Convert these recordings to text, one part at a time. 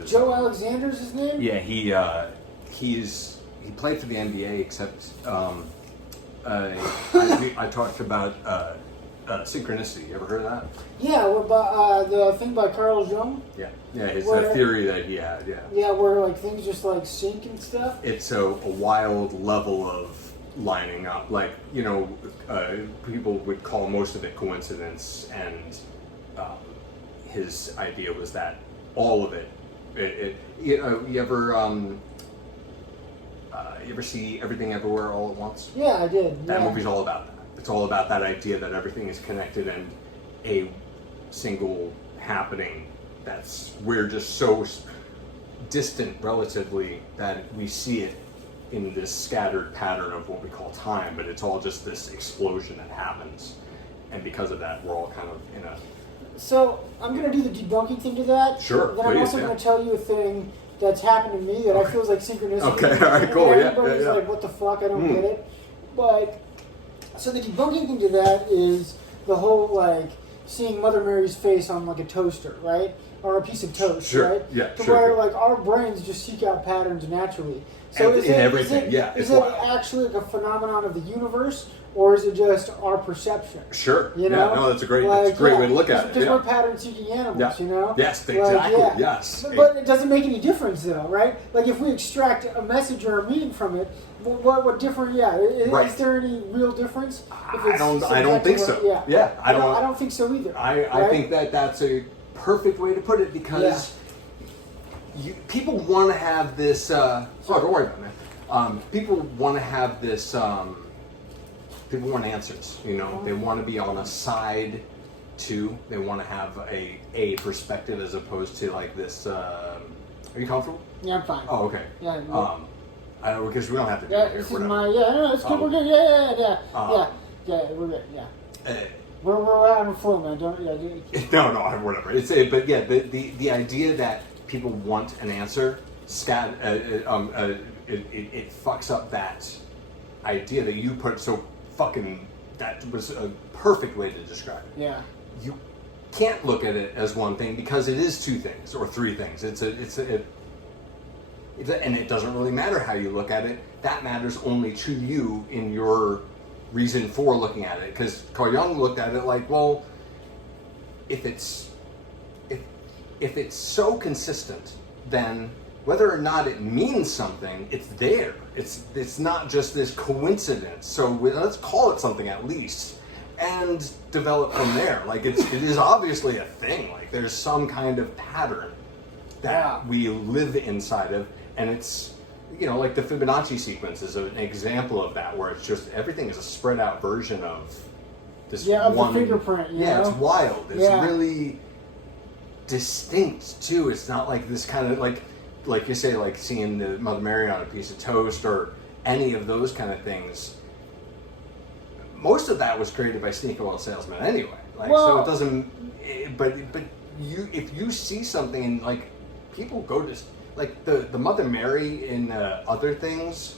was Joe Alexander's his name? Yeah, he played for the NBA, except I talked about synchronicity. You ever heard of that? Yeah, the thing by Carl Jung. Yeah, it's that theory that he had. Yeah, where like things just like sync and stuff. It's a wild level of lining up. Like, people would call most of it coincidence, and his idea was that all of it. You ever see Everything Everywhere All at Once? Yeah, I did. That movie's all about that. It's all about that idea that everything is connected and a single happening we're just so distant relatively that we see it in this scattered pattern of what we call time, but it's all just this explosion that happens. And because of that, we're all kind of in a... So, I'm going to do the debunking thing to that. Sure, Then I'm also going to tell you a thing that's happened to me that I feel is like synchronicity. Okay, all right, cool, yeah. Everybody's like, what the fuck, I don't get it. But, so the debunking thing to that is the whole, like, seeing Mother Mary's face on, like, a toaster, right? Or a piece of toast, right? Yeah, to sure. where, like, our brains just seek out patterns naturally. So Is it actually like a phenomenon of the universe, or is it just our perception? Sure. You know? Yeah, no, that's a great way to look at it. Because we're pattern-seeking animals, you know? Yes, exactly, yes. But it doesn't make any difference, though, right? Like, if we extract a message or a meaning from it, what different, is there any real difference? I don't think so. I don't think so either. I think that's a perfect way to put it, because people want to have this. Don't worry about it, man. People want to have this. People want answers. They want to be on a side too. They want to have a perspective as opposed to like this. Are you comfortable? Yeah, I'm fine. Oh, okay. Yeah. I know, because we don't have to do it here. This is my. No, it's good. We're good. Yeah, we're good. Yeah. We're out on the flow, man. Don't. No, whatever. But yeah, the idea that people want an answer, it fucks up that idea that you put so fucking. That was a perfect way to describe it. Yeah. You can't look at it as one thing because it is two things or three things. And it doesn't really matter how you look at it. That matters only to you in your reason for looking at it. Because Carl Jung looked at it like, well, if it's so consistent, then whether or not it means something, it's there. It's not just this coincidence. So let's call it something at least, and develop from there. Like it is obviously a thing. Like there's some kind of pattern that we live inside of, and it's like the Fibonacci sequence is an example of that, where it's just everything is a spread out version of this one the fingerprint. It's wild. It's really distinct too. It's not like this kind of like you say, like seeing the Mother Mary on a piece of toast or any of those kind of things. Most of that was created by snake oil salesmen anyway. So it doesn't. But if you see something and like people go to like the Mother Mary in other things.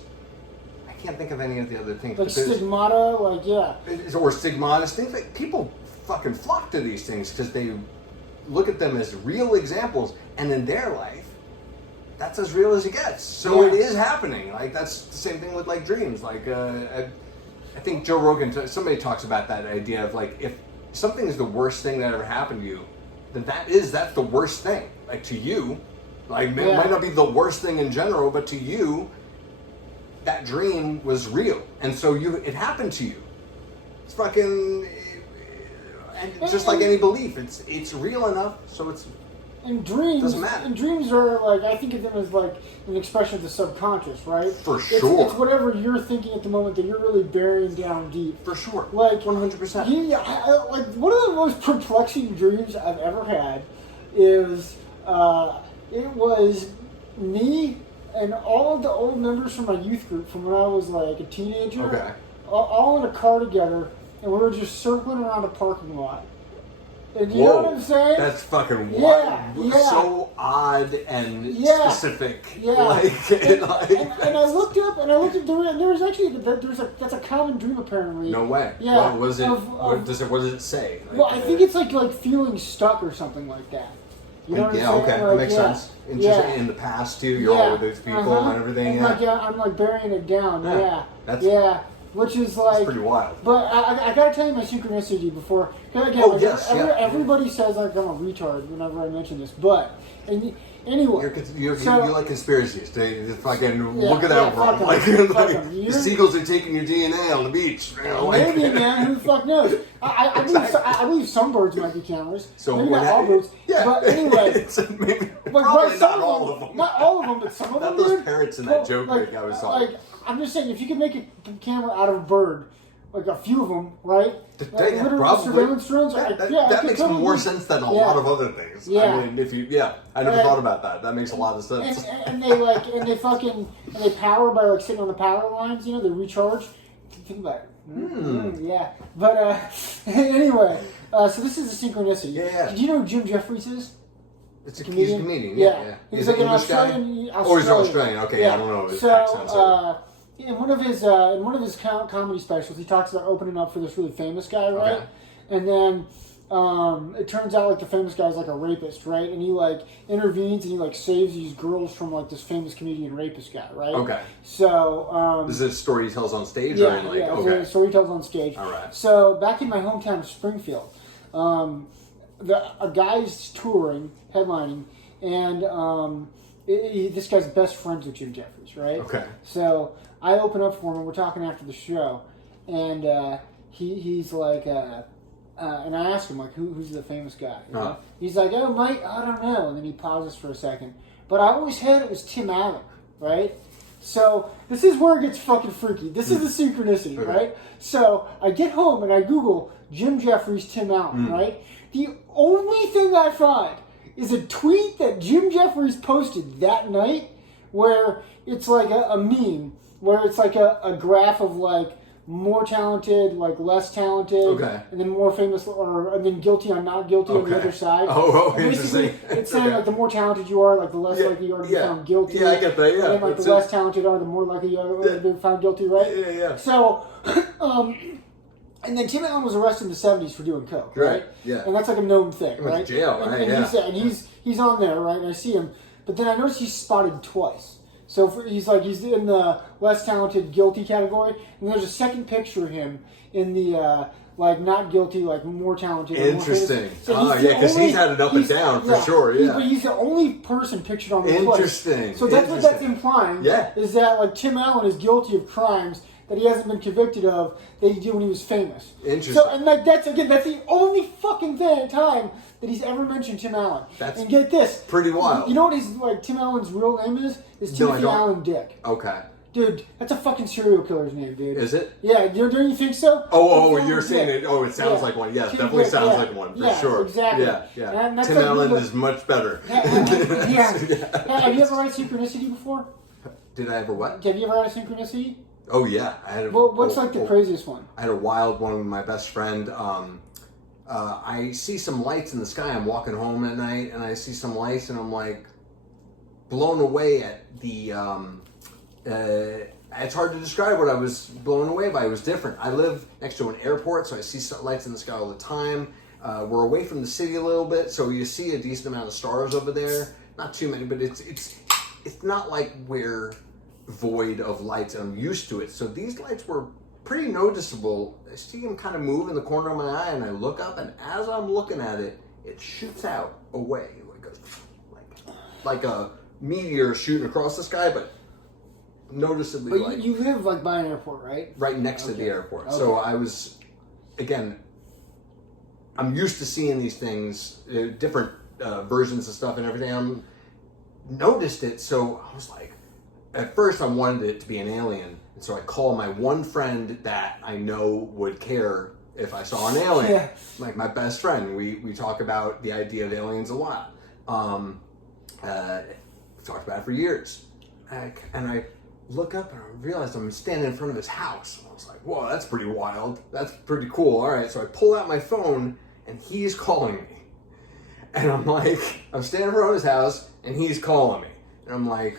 I can't think of any of the other things. Like stigmata, or stigmata things. Like people fucking flock to these things because they look at them as real examples, and in their life, that's as real as it gets. So it is happening. Like that's the same thing with like dreams. Like I think Joe Rogan, somebody talks about that idea of like if something is the worst thing that ever happened to you, then that's the worst thing. Like to you, like it might not be the worst thing in general, but to you, that dream was real, and so it happened to you. It's fucking. And just like any belief, it's real enough, so it's. And dreams, doesn't matter. And dreams are like, I think of them as like an expression of the subconscious, right? For sure. It's whatever you're thinking at the moment that you're really burying down deep. For sure. Like 100%. Yeah, like one of the most perplexing dreams I've ever had is it was me and all of the old members from my youth group from when I was like a teenager. Okay. All in a car together, and we were just circling around a parking lot. And you know what I'm saying? That's fucking wild. Yeah. So odd and specific. Yeah. And I looked up, and there was actually that's a common dream apparently. No way. Yeah. What does it say? Like, I think it's like feeling stuck or something like that. You know what Yeah, I'm okay, saying? that makes sense. Interesting. In the past too, you're all with those people and everything. And I'm like burying it down. That's which is like that's pretty wild. But I gotta tell you my synchronicity before. Again, everybody says like I'm a retard whenever I mention this, but anyway, you like conspiracies. They fucking look it out, bro. Like the seagulls are taking your DNA on the beach. You know, like. Maybe, man. Who the fuck knows? I believe some birds might be cameras. So maybe not all birds. Yeah. But anyway, maybe, probably not all of them. Not all of them, but some of them. Not those parrots in that joke that I was talking. Like, I'm just saying, if you could make a camera out of a bird, like a few of them, right? Probably. Surveillance drones. That makes more sense than a lot of other things. Yeah. I mean, I never thought about that. That makes a lot of sense. And they power by like sitting on the power lines. You know, they recharge. Think about it. Yeah, but anyway, so this is a synchronicity. Yeah. Did you know who Jim Jeffries is? He's a comedian. Yeah. He's like an Australian. Oh, he's Australian. Okay, I don't know his accent. In one of his comedy specials, he talks about opening up for this really famous guy, right? Okay. And then it turns out like the famous guy's like a rapist, right? And he like intervenes and he like saves these girls from like this famous comedian rapist guy, right? Okay. So this is a story he tells on stage, or okay. It's a story he tells on stage. All right. So back in my hometown of Springfield, a guy's touring, headlining, and this guy's best friends with Jim Jeffries, right? Okay. So I open up for him, and we're talking after the show, and he's like, and I ask him, like, who's the famous guy? You know? He's like, oh, Mike, I don't know. And then he pauses for a second. But I always heard it was Tim Allen, right? So this is where it gets fucking freaky. This is the synchronicity, right? So I get home, and I Google Jim Jeffries, Tim Allen, right? The only thing I find is a tweet that Jim Jeffries posted that night where it's like a meme, where it's like a graph of like more talented, like less talented, and then more famous, and then guilty on not guilty on the other side. Oh, interesting. It's saying like the more talented you are, like the less likely you are to be found guilty. Yeah, I get that. Yeah, and then like the less talented are, the more likely you are to be found guilty, right? Yeah. So, and then Tim Allen was arrested in the 70s for doing coke, right? Yeah. And that's like a known thing, he went right? to jail, and he's on there, right? And I see him, but then I notice he's spotted twice. So he's in the less talented guilty category, and there's a second picture of him in the like not guilty, like more talented. Interesting. So because he's had it up and down for sure. Yeah, but he's the only person pictured on the Interesting. So that's what that's implying. Yeah, is that like Tim Allen is guilty of crimes that he hasn't been convicted of that he did when he was famous. Interesting. So and like that's the only fucking time that he's ever mentioned Tim Allen. And get this, pretty wild. You know what his Tim Allen's real name is? It's Timothy Allen Dick. Okay. Dude, that's a fucking serial killer's name, dude. Is it? Yeah, don't you think so? You're saying it. Oh, it sounds like one. Yes, definitely sounds like one, for sure. Exactly. Yeah. Tim Allen is much better. Have you ever had a synchronicity before? Did I ever what? Have you ever had a synchronicity? Oh, yeah. I had what's the craziest one? I had a wild one with my best friend. I see some lights in the sky. I'm walking home at night, and I see some lights, and I'm like blown away at the... it's hard to describe what I was blown away by. It was different. I live next to an airport, so I see lights in the sky all the time. We're away from the city a little bit, so you see a decent amount of stars over there. Not too many, but it's not like we're void of lights. I'm used to it. So these lights were pretty noticeable. I see them kind of move in the corner of my eye, and I look up, and as I'm looking at it, it shoots out away. It goes like a meteor shooting across the sky, but noticeably. But you live like by an airport, right? Right next to the airport. Okay. So I was, again, I'm used to seeing these things, different versions of stuff and everything. I noticed it, so I was like, at first I wanted it to be an alien, and so I called my one friend that I know would care if I saw an alien, like my best friend. We talk about the idea of aliens a lot. We've talked about it for years, and I look up and I realized I'm standing in front of his house. And I was like, whoa, that's pretty wild. That's pretty cool. All right, so I pull out my phone, and he's calling me. And I'm like, I'm standing in front of his house, and he's calling me. And I'm like,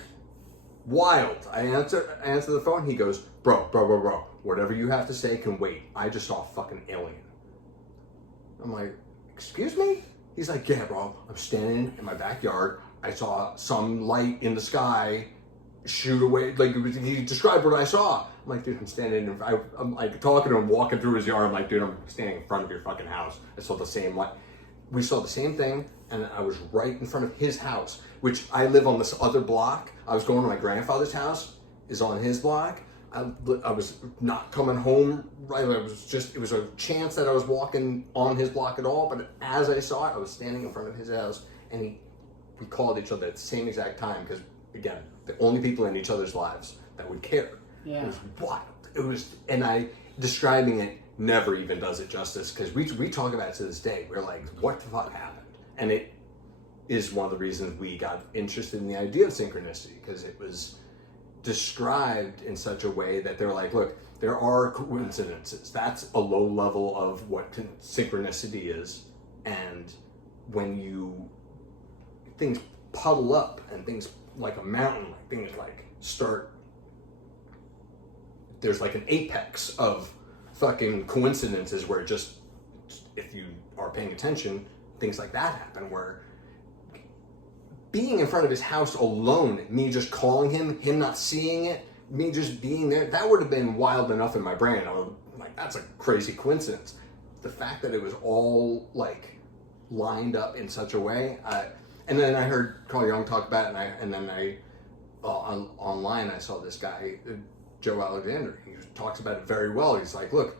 wild. I answer the phone. He goes, bro, whatever you have to say can wait. I just saw a fucking alien. I'm like, excuse me? He's like, yeah, bro, I'm standing in my backyard. I saw some light in the sky shoot away. Like, he described what I saw. I'm like, dude, I'm standing in, I'm like talking to him, walking through his yard. I'm like, dude, I'm standing in front of your fucking house. I saw the same light. We saw the same thing, and I was right in front of his house, which I live on this other block. I was going to my grandfather's house, is on his block. I was not coming home, right? It was a chance that I was walking on his block at all, but as I saw it, I was standing in front of his house, and we called each other at the same exact time, because, again, the only people in each other's lives that would care. Yeah. It was wild. And describing it never even does it justice, because we talk about it to this day. We're like, what the fuck happened? And it is one of the reasons we got interested in the idea of synchronicity, because it was described in such a way that they're like, look, there are coincidences. That's a low level of what synchronicity is. And when things puddle up and things like a mountain, like things like there's like an apex of fucking coincidences where just, if you are paying attention, things like that happen, where being in front of his house alone, me just calling him not seeing it, me just being there, that would have been wild enough in my brain. I was like, that's a crazy coincidence. The fact that it was all like lined up in such a way, and then I heard Carl Jung talk about it, and then online I saw this guy, Joe Alexander. He talks about it very well. He's like, look,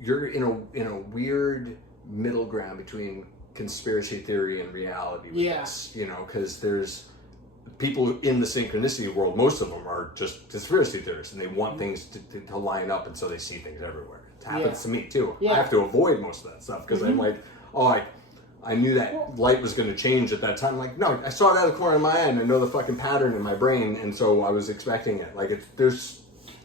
you're in a weird middle ground between conspiracy theory and reality with this, because there's people in the synchronicity world, most of them are just conspiracy theorists, and they want things to line up, and so they see things everywhere. It happens to me too. I have to avoid most of that stuff, because I'm like, oh, I knew that light was going to change at that time. I'm like, no, I saw it out of the corner of my eye, and I know the fucking pattern in my brain, and so I was expecting it. Like, there's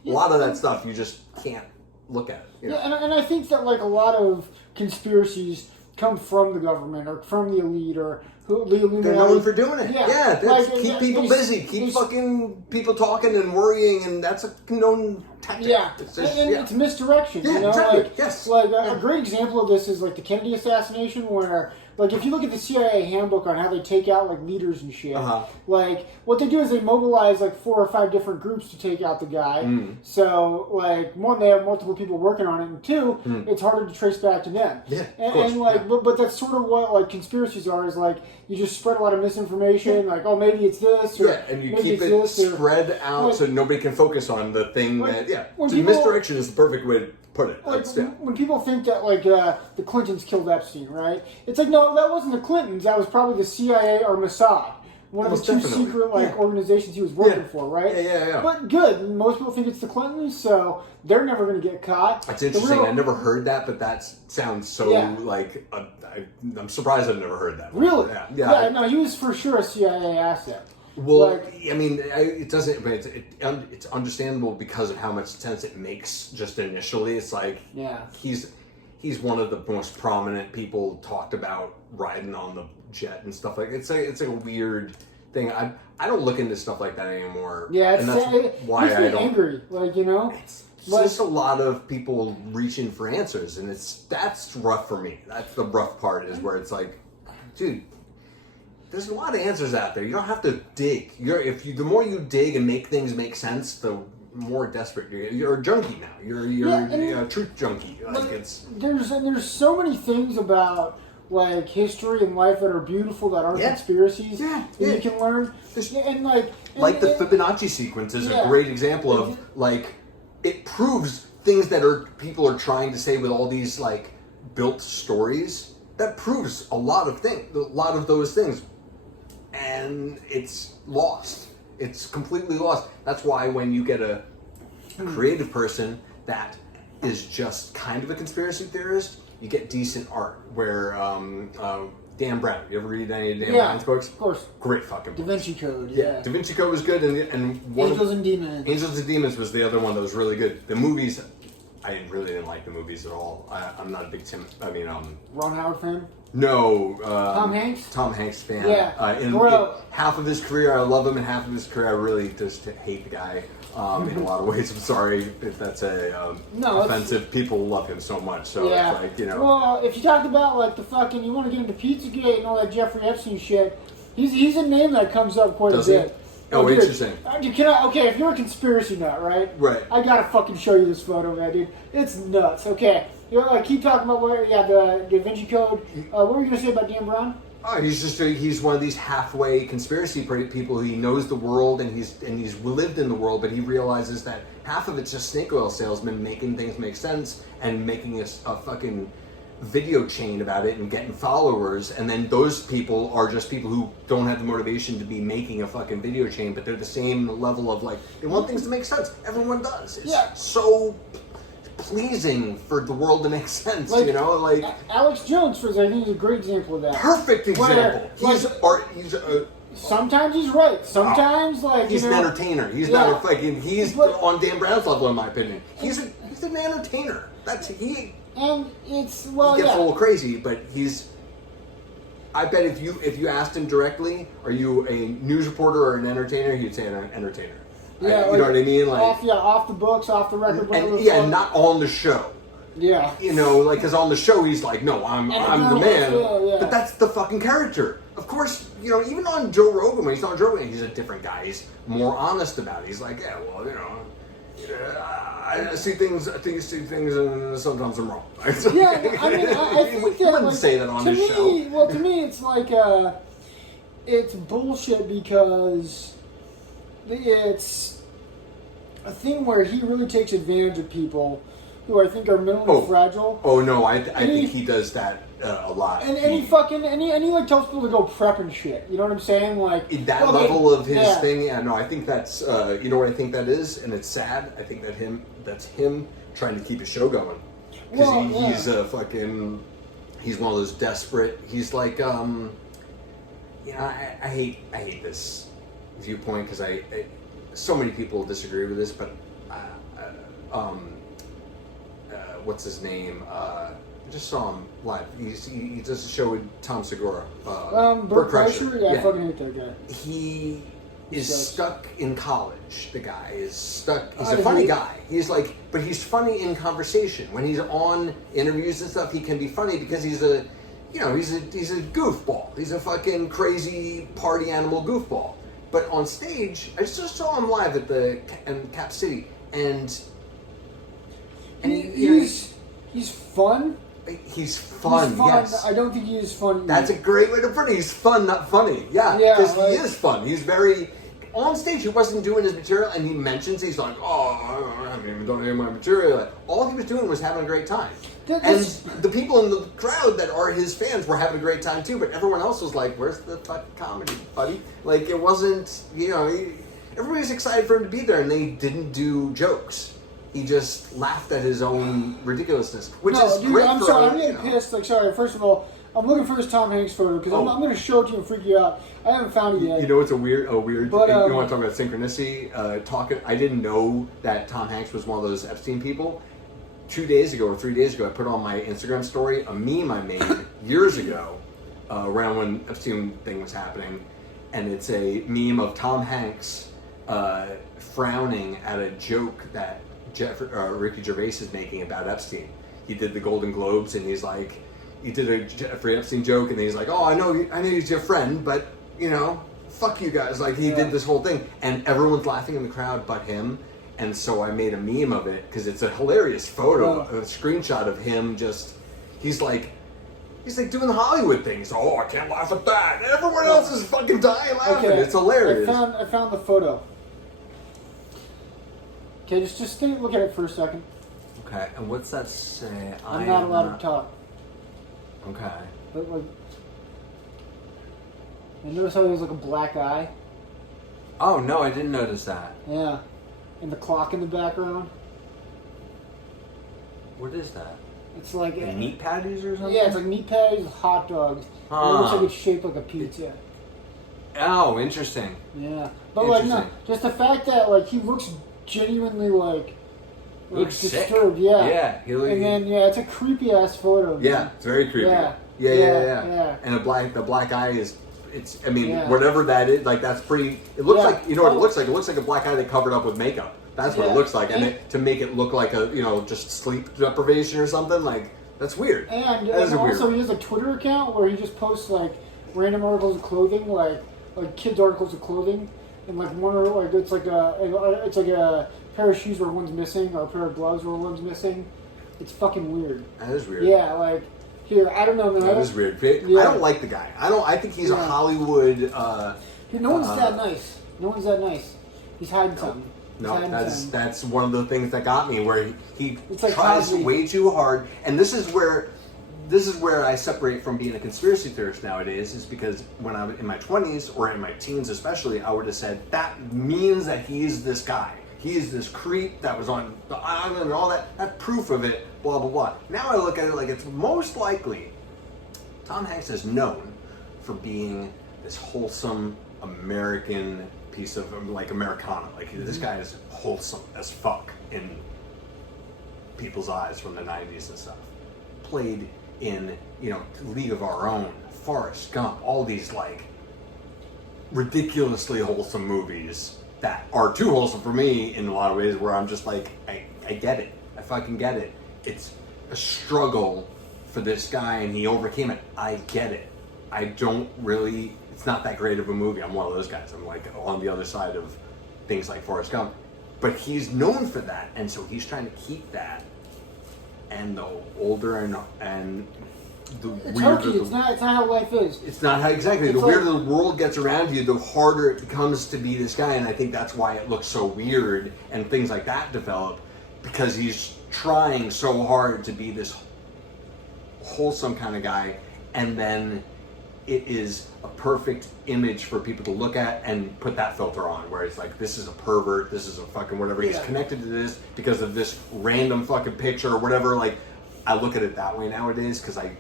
a lot of that stuff you just can't look at. And I think that like a lot of conspiracies come from the government or from the elite or the Illuminati. They're known for doing it. Like, keep people busy. Keep fucking people talking and worrying, and that's a known tactic. It's misdirection. Exactly. Like a great example of this is like the Kennedy assassination, where like if you look at the CIA handbook on how they take out like leaders and shit, like what they do is they mobilize like 4 or 5 different groups to take out the guy. So like one, they have multiple people working on it, and 2, it's harder to trace back to them. But that's sort of what like conspiracies are, is like you just spread a lot of misinformation, like, oh, maybe it's this, or and you keep it spread out so nobody can focus on the thing misdirection is the perfect way to put it. Like, when people think that like the Clintons killed Epstein, right? It's like, no, that wasn't the Clintons. That was probably the CIA or Mossad, one of the 2 secret organizations he was working for, right? But good. Most people think it's the Clintons, so they're never going to get caught. That's interesting. I never heard that, but that sounds so like I'm surprised I've never heard that. Really? No, he was for sure a CIA asset. Well, I mean, it doesn't. But it's understandable because of how much sense it makes. Just initially, it's like he's one of the most prominent people talked about riding on the jet and stuff like that. It's like a weird thing. I don't look into stuff like that anymore. And that's why I don't. Angry, like It's just a lot of people reaching for answers, and that's rough for me. That's the rough part, is where it's like, dude, there's a lot of answers out there. You don't have to dig. The more you dig and make things make sense, the more desperate you get. You're a junkie now. You're a truth junkie. There's so many things about like history and life that are beautiful, that aren't conspiracies that you can learn. And the Fibonacci sequence is a great example of like it proves things that people are trying to say with all these like built stories. That proves a lot of those things. And it's lost. It's completely lost. That's why when you get a creative person that is just kind of a conspiracy theorist, you get decent art. Where Dan Brown, you ever read any of Dan Brown's books? Of course. Great fucking books. Da Vinci Code. Da Vinci Code was good, and Angels and Demons. Angels and Demons was the other one that was really good. The movies I really didn't like the movies at all. I'm not a big Ron Howard fan. No. Tom Hanks? Tom Hanks fan. Yeah. In half of his career, I love him, and half of his career, I really just hate the guy in a lot of ways. I'm sorry if that's offensive. People love him so much, so yeah. it's like, you know. Well, if you talk about, like, the fucking, you want to get into Pizzagate and all that Jeffrey Epstein shit, he's a name that comes up quite a bit. Oh, dude, interesting. Okay, if you're a conspiracy nut, right? Right. I gotta fucking show you this photo, man, dude. It's nuts. Okay. Keep talking about the Da Vinci Code. What were you gonna say about Dan Brown? Oh, he's one of these halfway conspiracy people. He knows the world and he's lived in the world, but he realizes that half of it's just snake oil salesmen making things make sense and making a fucking video chain about it and getting followers, and then those people are just people who don't have the motivation to be making a fucking video chain, but they're the same level of, like, they want things to make sense. Everyone does. It's so pleasing for the world to make sense, like, you know? Like Alex Jones, for example, he's a great example of that. Perfect example. Sometimes he's right. Sometimes, he's an entertainer. He's not a fucking. He's on Dan Brown's level, in my opinion. He's an entertainer. And it's he gets a little crazy, but I bet if you asked him directly, are you a news reporter or an entertainer? He'd say an entertainer. Yeah, you know what I mean? Like off the books, off the record. And not on the show. Yeah. You know, like, because on the show he's like, no, I'm the man. Yeah. But that's the fucking character. Of course, you know, even on Joe Rogan, when he's on Joe Rogan, he's a different guy. He's more honest about it. He's like, yeah, well, you know, I see things, and sometimes I'm wrong. Yeah, I mean, I think he wouldn't say that on his show. Well, to me, it's like it's bullshit because it's a thing where he really takes advantage of people who I think are mentally fragile. Oh no, I think he does that a lot. And he like tells people to go prep and shit. You know what I'm saying? Like that level of his thing. Yeah, no, I think that's you know what I think that is, and it's sad. I think that's him trying to keep his show going because he's a fucking. He's one of those desperate. He's like you know, I hate this viewpoint because I so many people disagree with this, but what's his name? I just saw him live. He does a show with Tom Segura. Bert Kreischer? Yeah, I fucking hate that guy. He is stuck in college. The guy is stuck. He's a funny guy. He's like, but he's funny in conversation. When he's on interviews and stuff, he can be funny because he's a goofball. He's a fucking crazy party animal goofball. But on stage, I just saw him live in Cap City, and he's fun. He's fun. Yes. I don't think he is funny. That's a great way to put it. He's fun, not funny. Yeah, because he is fun. He's very on stage. He wasn't doing his material, and he mentions he's like, "Oh, I haven't even done any of my material." Like, all he was doing was having a great time. And the people in the crowd that are his fans were having a great time too, but everyone else was like, "Where's the fucking comedy, buddy?" Like, it wasn't, you know, everybody was excited for him to be there, and they didn't do jokes. He just laughed at his own ridiculousness, which is great. I'm sorry, I'm getting pissed. Like, sorry, first of all, I'm looking for this Tom Hanks photo because I'm going to show it to you and freak you out. I haven't found it yet. You know, it's a weird. But, you want to talk about synchronicity? I didn't know that Tom Hanks was one of those Epstein people. 2 days ago or 3 days ago, I put on my Instagram story a meme I made years ago, around when Epstein thing was happening, and it's a meme of Tom Hanks frowning at a joke that Ricky Gervais is making about Epstein. He did the Golden Globes, and he's like, he did a Jeffrey Epstein joke, and he's like, "Oh, I know he's your friend, but you know, fuck you guys." Like, he did this whole thing, and everyone's laughing in the crowd but him. And so I made a meme of it because it's a hilarious photo, a screenshot of him he's like doing the Hollywood things. "Oh, I can't laugh at that." And everyone else is fucking dying laughing. Okay. It's hilarious. I found the photo. Okay, just look at it for a second. Okay, and what's that say? I'm not allowed to talk. Okay. But like, you notice how he has like a black eye? Oh no, I didn't notice that. Yeah. And the clock in the background. What is that? It's like meat patties or something? Yeah, it's like meat patties with hot dogs. It looks like it's shaped like a pizza. Oh, interesting. Yeah. But like, no, just the fact that like he looks genuinely like He looks sick. disturbed. Yeah. Yeah. And then it's a creepy ass photo. Man. Yeah, it's very creepy. Yeah. And the black eye is. It's. I mean, whatever that is, like that's pretty. It looks like what it looks like. It looks like a black eye they covered up with makeup. That's what it looks like, and to make it look like a just sleep deprivation or something like that's weird. And weird. also he has a Twitter account where he just posts like random articles of clothing, like kids articles of clothing, and like one or like it's like a pair of shoes where one's missing or a pair of gloves where one's missing. It's fucking weird. That is weird. Yeah, like. Here, I don't know, man. That is weird. I don't like the guy. I think he's a Hollywood. No one's that nice. No one's that nice. He's hiding something. No, that's one of the things that got me. Where he like tries Cosby. way too hard, and this is where I separate from being a conspiracy theorist nowadays. Is because when I was in my 20s or in my teens, especially, I would have said that means that he's this guy. He is this creep that was on the island and all that. That's proof of it, blah, blah, blah. Now I look at it like it's most likely Tom Hanks is known for being this wholesome American piece of, like, Americana. Like, this guy is wholesome as fuck in people's eyes from the 90s and stuff. Played in, League of Our Own, Forrest Gump, all these, like, ridiculously wholesome movies that are too wholesome for me in a lot of ways, where I'm just like, I get it. I fucking get it. It's a struggle for this guy and he overcame it. I get it. I don't really, it's not that great of a movie. I'm one of those guys. I'm like on the other side of things like Forrest Gump. But he's known for that, and so he's trying to keep that. And the older and the it's weirder hokey. It's not how life is. It's not how exactly. It's the weirder the world gets around you, the harder it becomes to be this guy, and I think that's why it looks so weird and things like that develop, because he's trying so hard to be this wholesome kind of guy, and then it is a perfect image for people to look at and put that filter on, where it's like, this is a pervert, this is a fucking whatever. He's connected to this because of this random fucking picture or whatever. Like, I look at it that way nowadays because I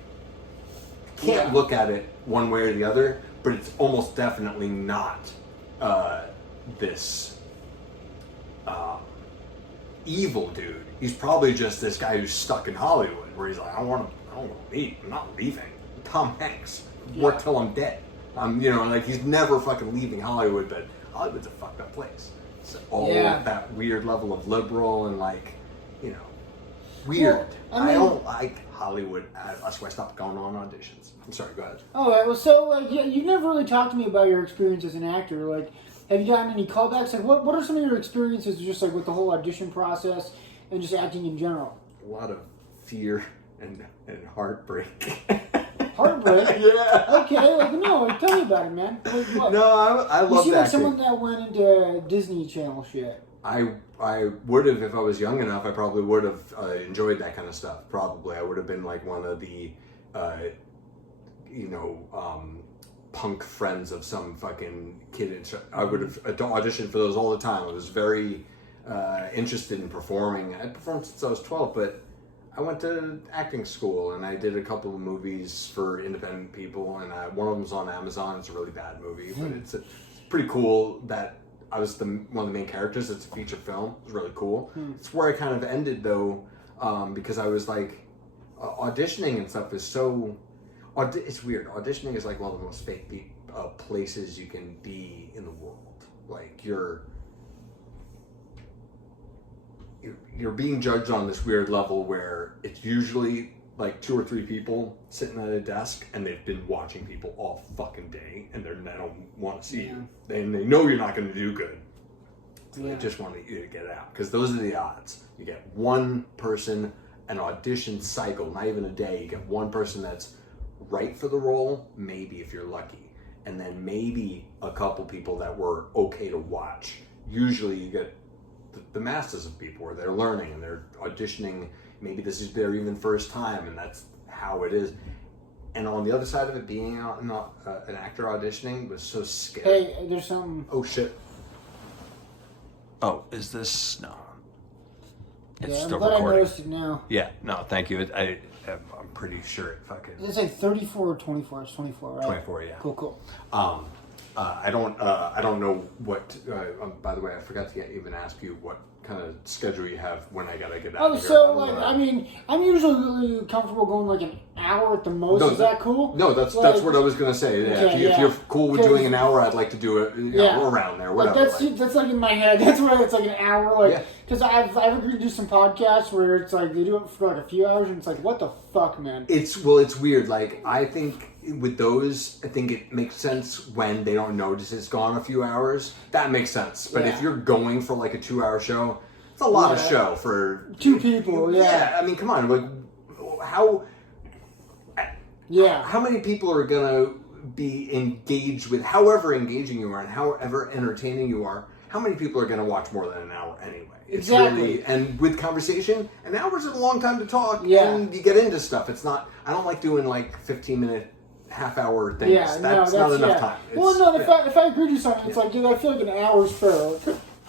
can't look at it one way or the other, but it's almost definitely not this evil dude. He's probably just this guy who's stuck in Hollywood, where he's like, I don't want to leave. I'm not leaving. Tom Hanks. Work till I'm dead. Like, he's never fucking leaving Hollywood, but Hollywood's a fucked up place. So that weird level of liberal and, like, weird. Well, I don't like Hollywood. That's why I stopped going on auditions. I'm sorry, go ahead. Oh, well, so, you never really talked to me about your experience as an actor. Like, have you gotten any callbacks? Like, what are some of your experiences just, like, with the whole audition process and just acting in general? A lot of fear and heartbreak. Heartbreak? Yeah. Okay, tell me about it, man. What? No, I love that. You seem like someone that went into Disney Channel shit. I would have, if I was young enough, I probably would have enjoyed that kind of stuff. Probably. I would have been like one of the, punk friends of some fucking kid. I would have auditioned for those all the time. I was very interested in performing. I performed since I was 12, but I went to acting school and I did a couple of movies for independent people, and one of them was on Amazon. It's a really bad movie, but it's pretty cool that I was one of the main characters. It's a feature film. It was really cool. It's where I kind of ended, though, because I was like, auditioning and stuff is so... it's weird. Auditioning is like one of the most fake places you can be in the world. Like, you're being judged on this weird level where it's usually like 2 or 3 people sitting at a desk and they've been watching people all fucking day and they don't want to see you. And they know you're not going to do good. So they just want you to get out, because those are the odds. You get one person, an audition cycle, not even a day. You get one person that's right for the role, maybe if you're lucky. And then maybe a couple people that were okay to watch. Usually you get the masses of people where they're learning and they're auditioning. Maybe this is their even first time, and that's how it is. And on the other side of it, being an actor auditioning was so scary. Hey, there's some... Oh, shit. Oh, is this... No. It's still recording. I noticed it now. Yeah, no, thank you. I'm pretty sure it fucking... It's like 34 or 24. It's 24, right? 24, yeah. Cool. I don't know what. By the way, I forgot to even ask you what kind of schedule you have when I gotta get out. Oh, of here. so like, I mean, I'm usually comfortable going like an hour at the most. No, is that cool? No, that's Like, what I was gonna say. Yeah, okay, if you're cool with doing an hour, I'd like to do it. Yeah. Around there, Like whatever. that's like in my head. That's why it's like an hour. Like Yeah. because I've agreed to do some podcasts where it's like they do it for like a few hours and it's like what the fuck, man. It's weird. Like I think with those, I think it makes sense when they don't notice it's gone a few hours. That makes sense. But if Yeah. you're going for like a 2-hour show, it's a lot of show for 2 people. Yeah. I mean, come on. Like how many people are gonna be engaged with, however engaging you are and however entertaining you are? How many people are gonna watch more than an hour anyway? It's Exactly. really, and with conversation, an hour's a long time to talk. Yeah. And you get into stuff. It's not. I don't like doing like 15-minute, half-hour things. Yeah, that's not enough time. Well, no, if I agree to something, it's like, dude, I feel like an hour's fair.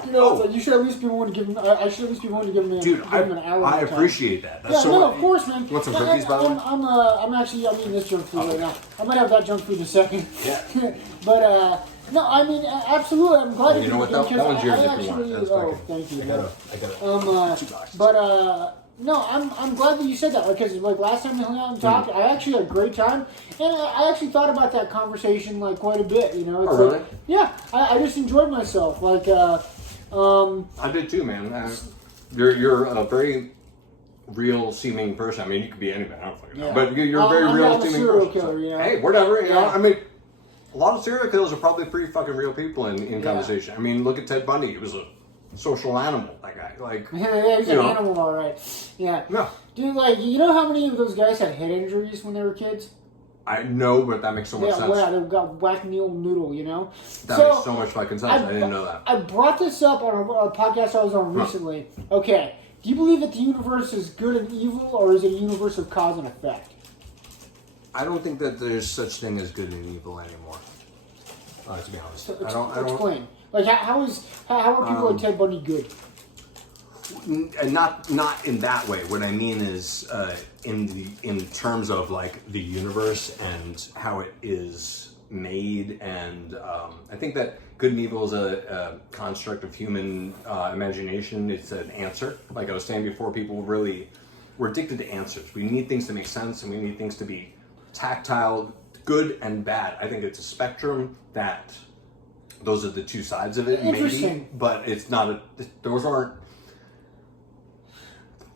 You know, it's like you should at least be willing to give him. I should at least be willing to give him. Dude, give him an hour. I of time. appreciate that. That's Yeah, so no, of course, man. You want some Yeah, cookies, by the way? I'm actually eating this junk food right now. I might have that junk food in a second. Yeah. But no, I mean, absolutely. I'm glad You know what? That one's yours if you want. actually, That's oh, okay. thank you. I got it. 2 boxes. But no, I'm glad that you said that because like last time we hung out and talked, I actually had a great time, and I actually thought about that conversation like quite a bit. You know, it's really? like, yeah, I just enjoyed myself. Like, I did too, man. You're a very real-seeming person. I mean, you could be anybody. I don't fucking know, Yeah. but you're a very I'm not a real-seeming serial person. killer, you know? Hey, whatever. You know, Yeah. I mean, a lot of serial killers are probably pretty fucking real people in conversation. I mean, look at Ted Bundy. He was a social animal. That guy, like, yeah, he's you an know. animal, all right. Yeah. No, Dude, like, you know how many of those guys had head injuries when they were kids? I know, but that makes so much Yeah, sense. wow, they've got whack Neil Noodle, you know? That makes so much fucking sense. I didn't know that. I brought this up on a podcast I was on recently. Okay, do you believe that the universe is good and evil, or is it a universe of cause and effect? I don't think that there's such thing as good and evil anymore. To be honest, So, I don't. explain. Like, how are people like Ted Bundy good? And not in that way. What I mean is in terms of like the universe and how it is made, and I think that good and evil is a construct of human imagination. It's an answer. Like I was saying before, we're addicted to answers. We need things to make sense, and we need things to be tactile, good and bad. I think it's a spectrum that those are the two sides of it. Maybe, Interesting. but it's not. Those aren't.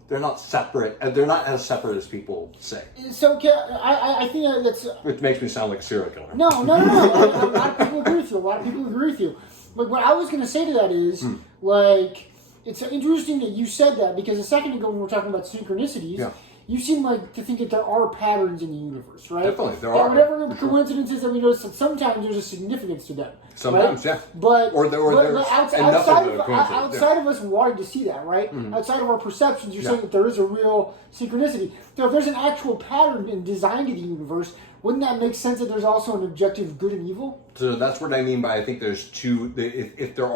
They're not separate. They're not as separate as people say. So, I think that's... Which makes me sound like a serial killer. No. A lot of people agree with you. But what I was going to say to that is, like, it's interesting that you said that because a second ago when we were talking about synchronicities, you seem like to think that there are patterns in the universe, right? Definitely, there that are. whatever coincidences that we notice, that sometimes there's a significance to them. Sometimes, right? yeah. But Or there's outside enough of a coincidence. outside of us wanting to see that, right? Outside of our perceptions, you're saying that there is a real synchronicity. So if there's an actual pattern in design to the universe, wouldn't that make sense that there's also an objective good and evil? So that's what I mean by I think there's two. If there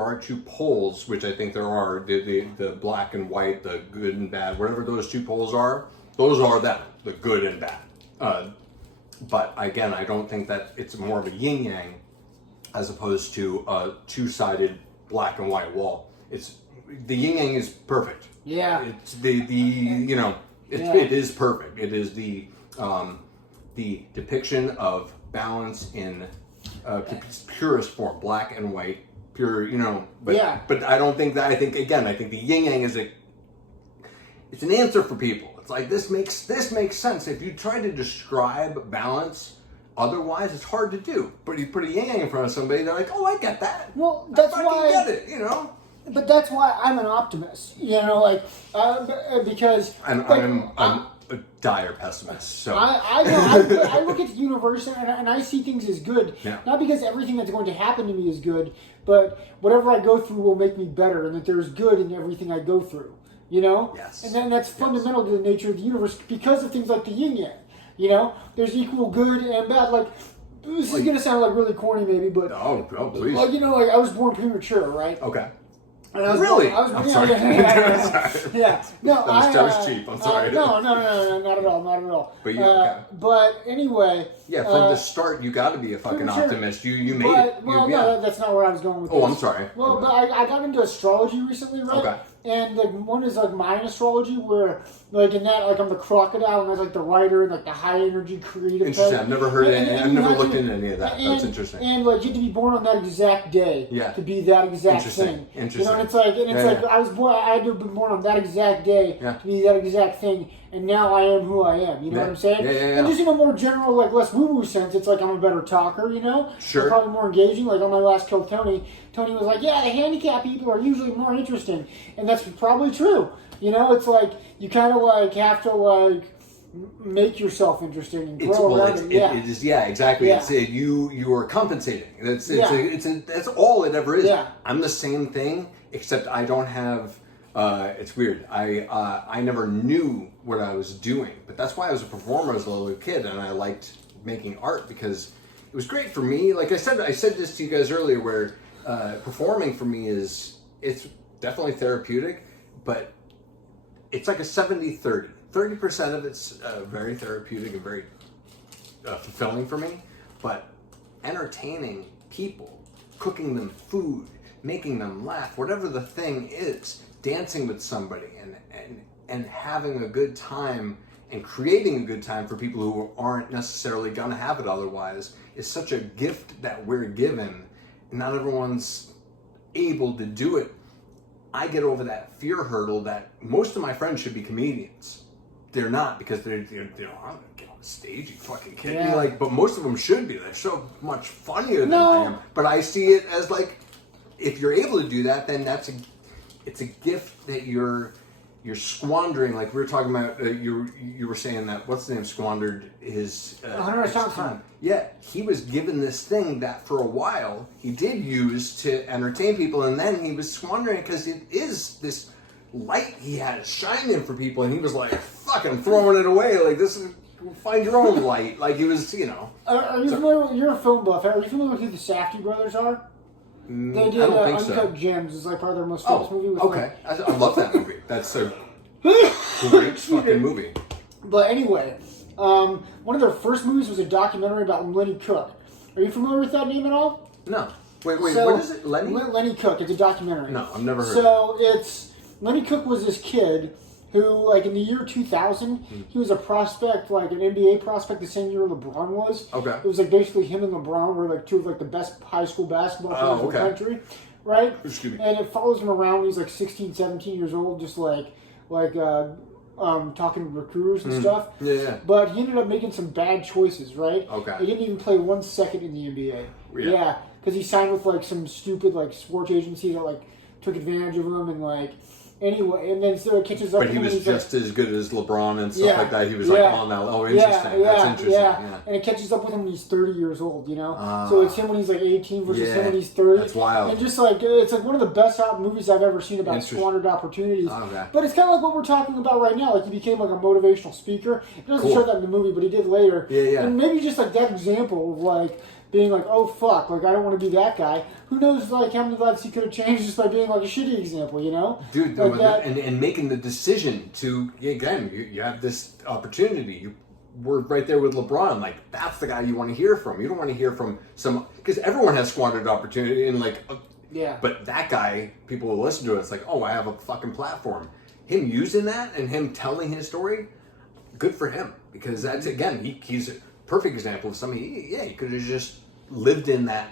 are two poles, which I think there are, the black and white, the good and bad, whatever those two poles are, those are them, the good and bad. But again, I don't think that it's more of a yin yang as opposed to a two-sided black and white wall. It's the yin yang is perfect. Yeah. It's it is perfect. It is the depiction of balance in its purest form, black and white, pure. But I don't think that. I think the yin yang is it's an answer for people. It's like this makes sense. If you try to describe balance otherwise, it's hard to do. But you put a yin yang in front of somebody, they're like, "Oh, I get that." Well, that's I why. get it. But that's why I'm an optimist. Because I'm a dire pessimist. So I look at the universe and I see things as good. Yeah. Not because everything that's going to happen to me is good, but whatever I go through will make me better, and that there's good in everything I go through. Yes. And then that's fundamental to the nature of the universe because of things like the yin yang. There's equal good and bad. Like, this is gonna sound like really corny, maybe, but oh, please. I was born premature, right? Okay. And I was Really? I was, I'm yeah, sorry. yeah. Yeah. No, That was cheap. I'm sorry. No, not at all, not at all. But okay. But anyway. Yeah, from the start, you got to be a fucking sure. optimist. You made But, it. well, no, that's not where I was going with Oh, this. I'm sorry. Well, but I got into astrology recently, right? Okay. And like one is like Mayan astrology, where like in that, like I'm the crocodile, and that's like the writer, and like the high energy creative. Interesting. type. I've never heard it. I've never looked into any of that. And, That's interesting. And like you had to be born on that exact day. Yeah. To be that exact Interesting. thing. Interesting. You know, and it's like, Yeah. I was born. I had to have been born on that exact day Yeah. to be that exact thing, and now I am who I am. You know Yeah. what I'm saying? Yeah. And just in a more general, like less woo-woo sense, it's like I'm a better talker. You know? Sure. I'm probably more engaging. Like on my last Kill Tony, Tony was like, "Yeah, the handicapped people are usually more interesting," and that's probably true. You know, it's like you kind of like have to like make yourself interesting and grow around it. Yeah. It is. Yeah, exactly. Yeah. It's you are compensating. That's Yeah. that's all it ever is. Yeah. I'm the same thing, except I don't have. It's weird. I never knew what I was doing, but that's why I was a performer as a little kid, and I liked making art because it was great for me. Like I said this to you guys earlier, where performing for me it's definitely therapeutic, but it's like a 70-30. 30% of it's very therapeutic and very fulfilling for me, but entertaining people, cooking them food, making them laugh, whatever the thing is, dancing with somebody and having a good time and creating a good time for people who aren't necessarily going to have it otherwise is such a gift that we're given. Not everyone's able to do it. I get over that fear hurdle that most of my friends should be comedians. They're not, because they're I'm gonna get on stage, you fucking kid. Yeah. Like, but most of them should be. They're so much funnier than No. I am. But I see it as like, if you're able to do that, then it's a gift that you're squandering. Like we were talking about, you were saying that what's the name squandered his Hunter S. his Thompson. time. Yeah, he was given this thing that for a while he did use to entertain people, and then he was squandering because it is this light he had shining for people, and he was like, "Fuck, I'm throwing it away. Like this is find your own light." Like he was, Are you familiar with, you're a film buff, are you familiar with who the Safdie brothers are? They did I don't think Uncut so. Gems. It's like part of their most famous movie. With Okay. I love that movie. That's a great fucking movie. But anyway, one of their first movies was a documentary about Lenny Cook. Are you familiar with that name at all? No. Wait, So, what is it? Lenny? Lenny Cook. It's a documentary. No, I've never heard of So it's Lenny Cook was this kid who, like in the year 2000, he was a prospect, like an NBA prospect, the same year LeBron was. Okay. It was like basically him and LeBron were like two of like the best high school basketball players in the country, right? Excuse me. And it follows him around when he's like 16, 17 years old, just like talking to recruiters and stuff. Yeah. But he ended up making some bad choices, right? Okay. He didn't even play 1 second in the NBA. Yeah. Because he signed with like some stupid like sports agency that like took advantage of him and like anyway, and then so it catches up. But with he him was and he's just as good as LeBron and stuff Yeah. like that. He was Yeah. like on that. Oh, interesting. That's interesting. Yeah. And it catches up with him when he's 30 years old, you know? Ah. So it's him when he's like 18 versus Yeah. him when he's 30. That's wild. And just like, it's like one of the best movies I've ever seen about Interesting. squandered opportunities. Okay. But it's kind of like what we're talking about right now. Like he became like a motivational speaker. It doesn't Cool. show that in the movie, but he did later. Yeah. And maybe just like that example of like, being like, oh fuck, like I don't want to be that guy. Who knows, like how many lives he could have changed just by being like a shitty example, you know? Dude, like that. and making the decision to, again, you have this opportunity. You were right there with LeBron. Like, that's the guy you want to hear from. You don't want to hear from because everyone has squandered opportunity and like, Yeah. but that guy, people will listen to it. It's like, oh, I have a fucking platform. Him using that and him telling his story, good for him. Because that's, again, he's a perfect example of somebody, he could have just lived in that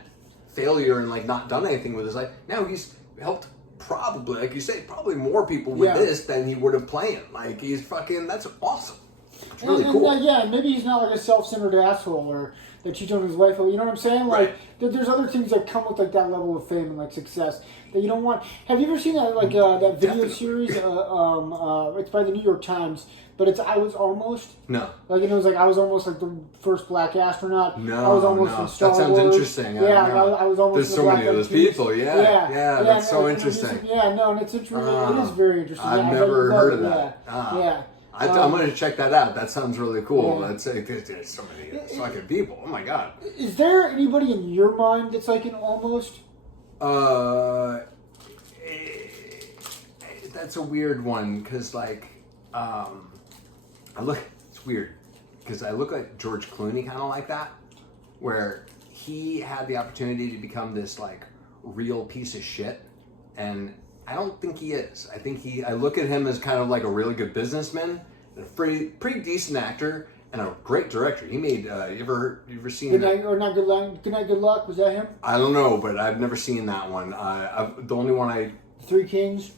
failure and like not done anything with his life. Now he's helped probably, like you say, probably more people with this than he would have planned. Like he's fucking, that's awesome. It's really cool. And maybe he's not like a self-centered asshole or that cheats on his wife. You know what I'm saying? Like, there's other things that come with like that level of fame and like success that you don't want. Have you ever seen that that video Definitely. series? It's by the New York Times, but it's I Was Almost. No. Like it was like I was almost like the first black astronaut. No, I was almost no. in Star That sounds Wars. interesting. Yeah, I I was almost. There's in so the many Black of Eyed those Peas. people. Yeah, that's so interesting. Yeah, no, and it's interesting. It is very interesting. I've Yeah, never heard of yeah, that. Yeah. I'm going to check that out. That sounds really cool. Yeah. That's there's so many fucking people. Oh my god. Is there anybody in your mind that's like an almost? that's a weird one because like it's weird because I look like George Clooney kind of like that, where he had the opportunity to become this like real piece of shit, and I don't think he is. I look at him as kind of like a really good businessman, and a pretty decent actor, and a great director. He made you ever seen Good Night or Not Good Luck? Good Night, Good Luck. Was that him? I don't know, but I've never seen that one. The only one Three Kings.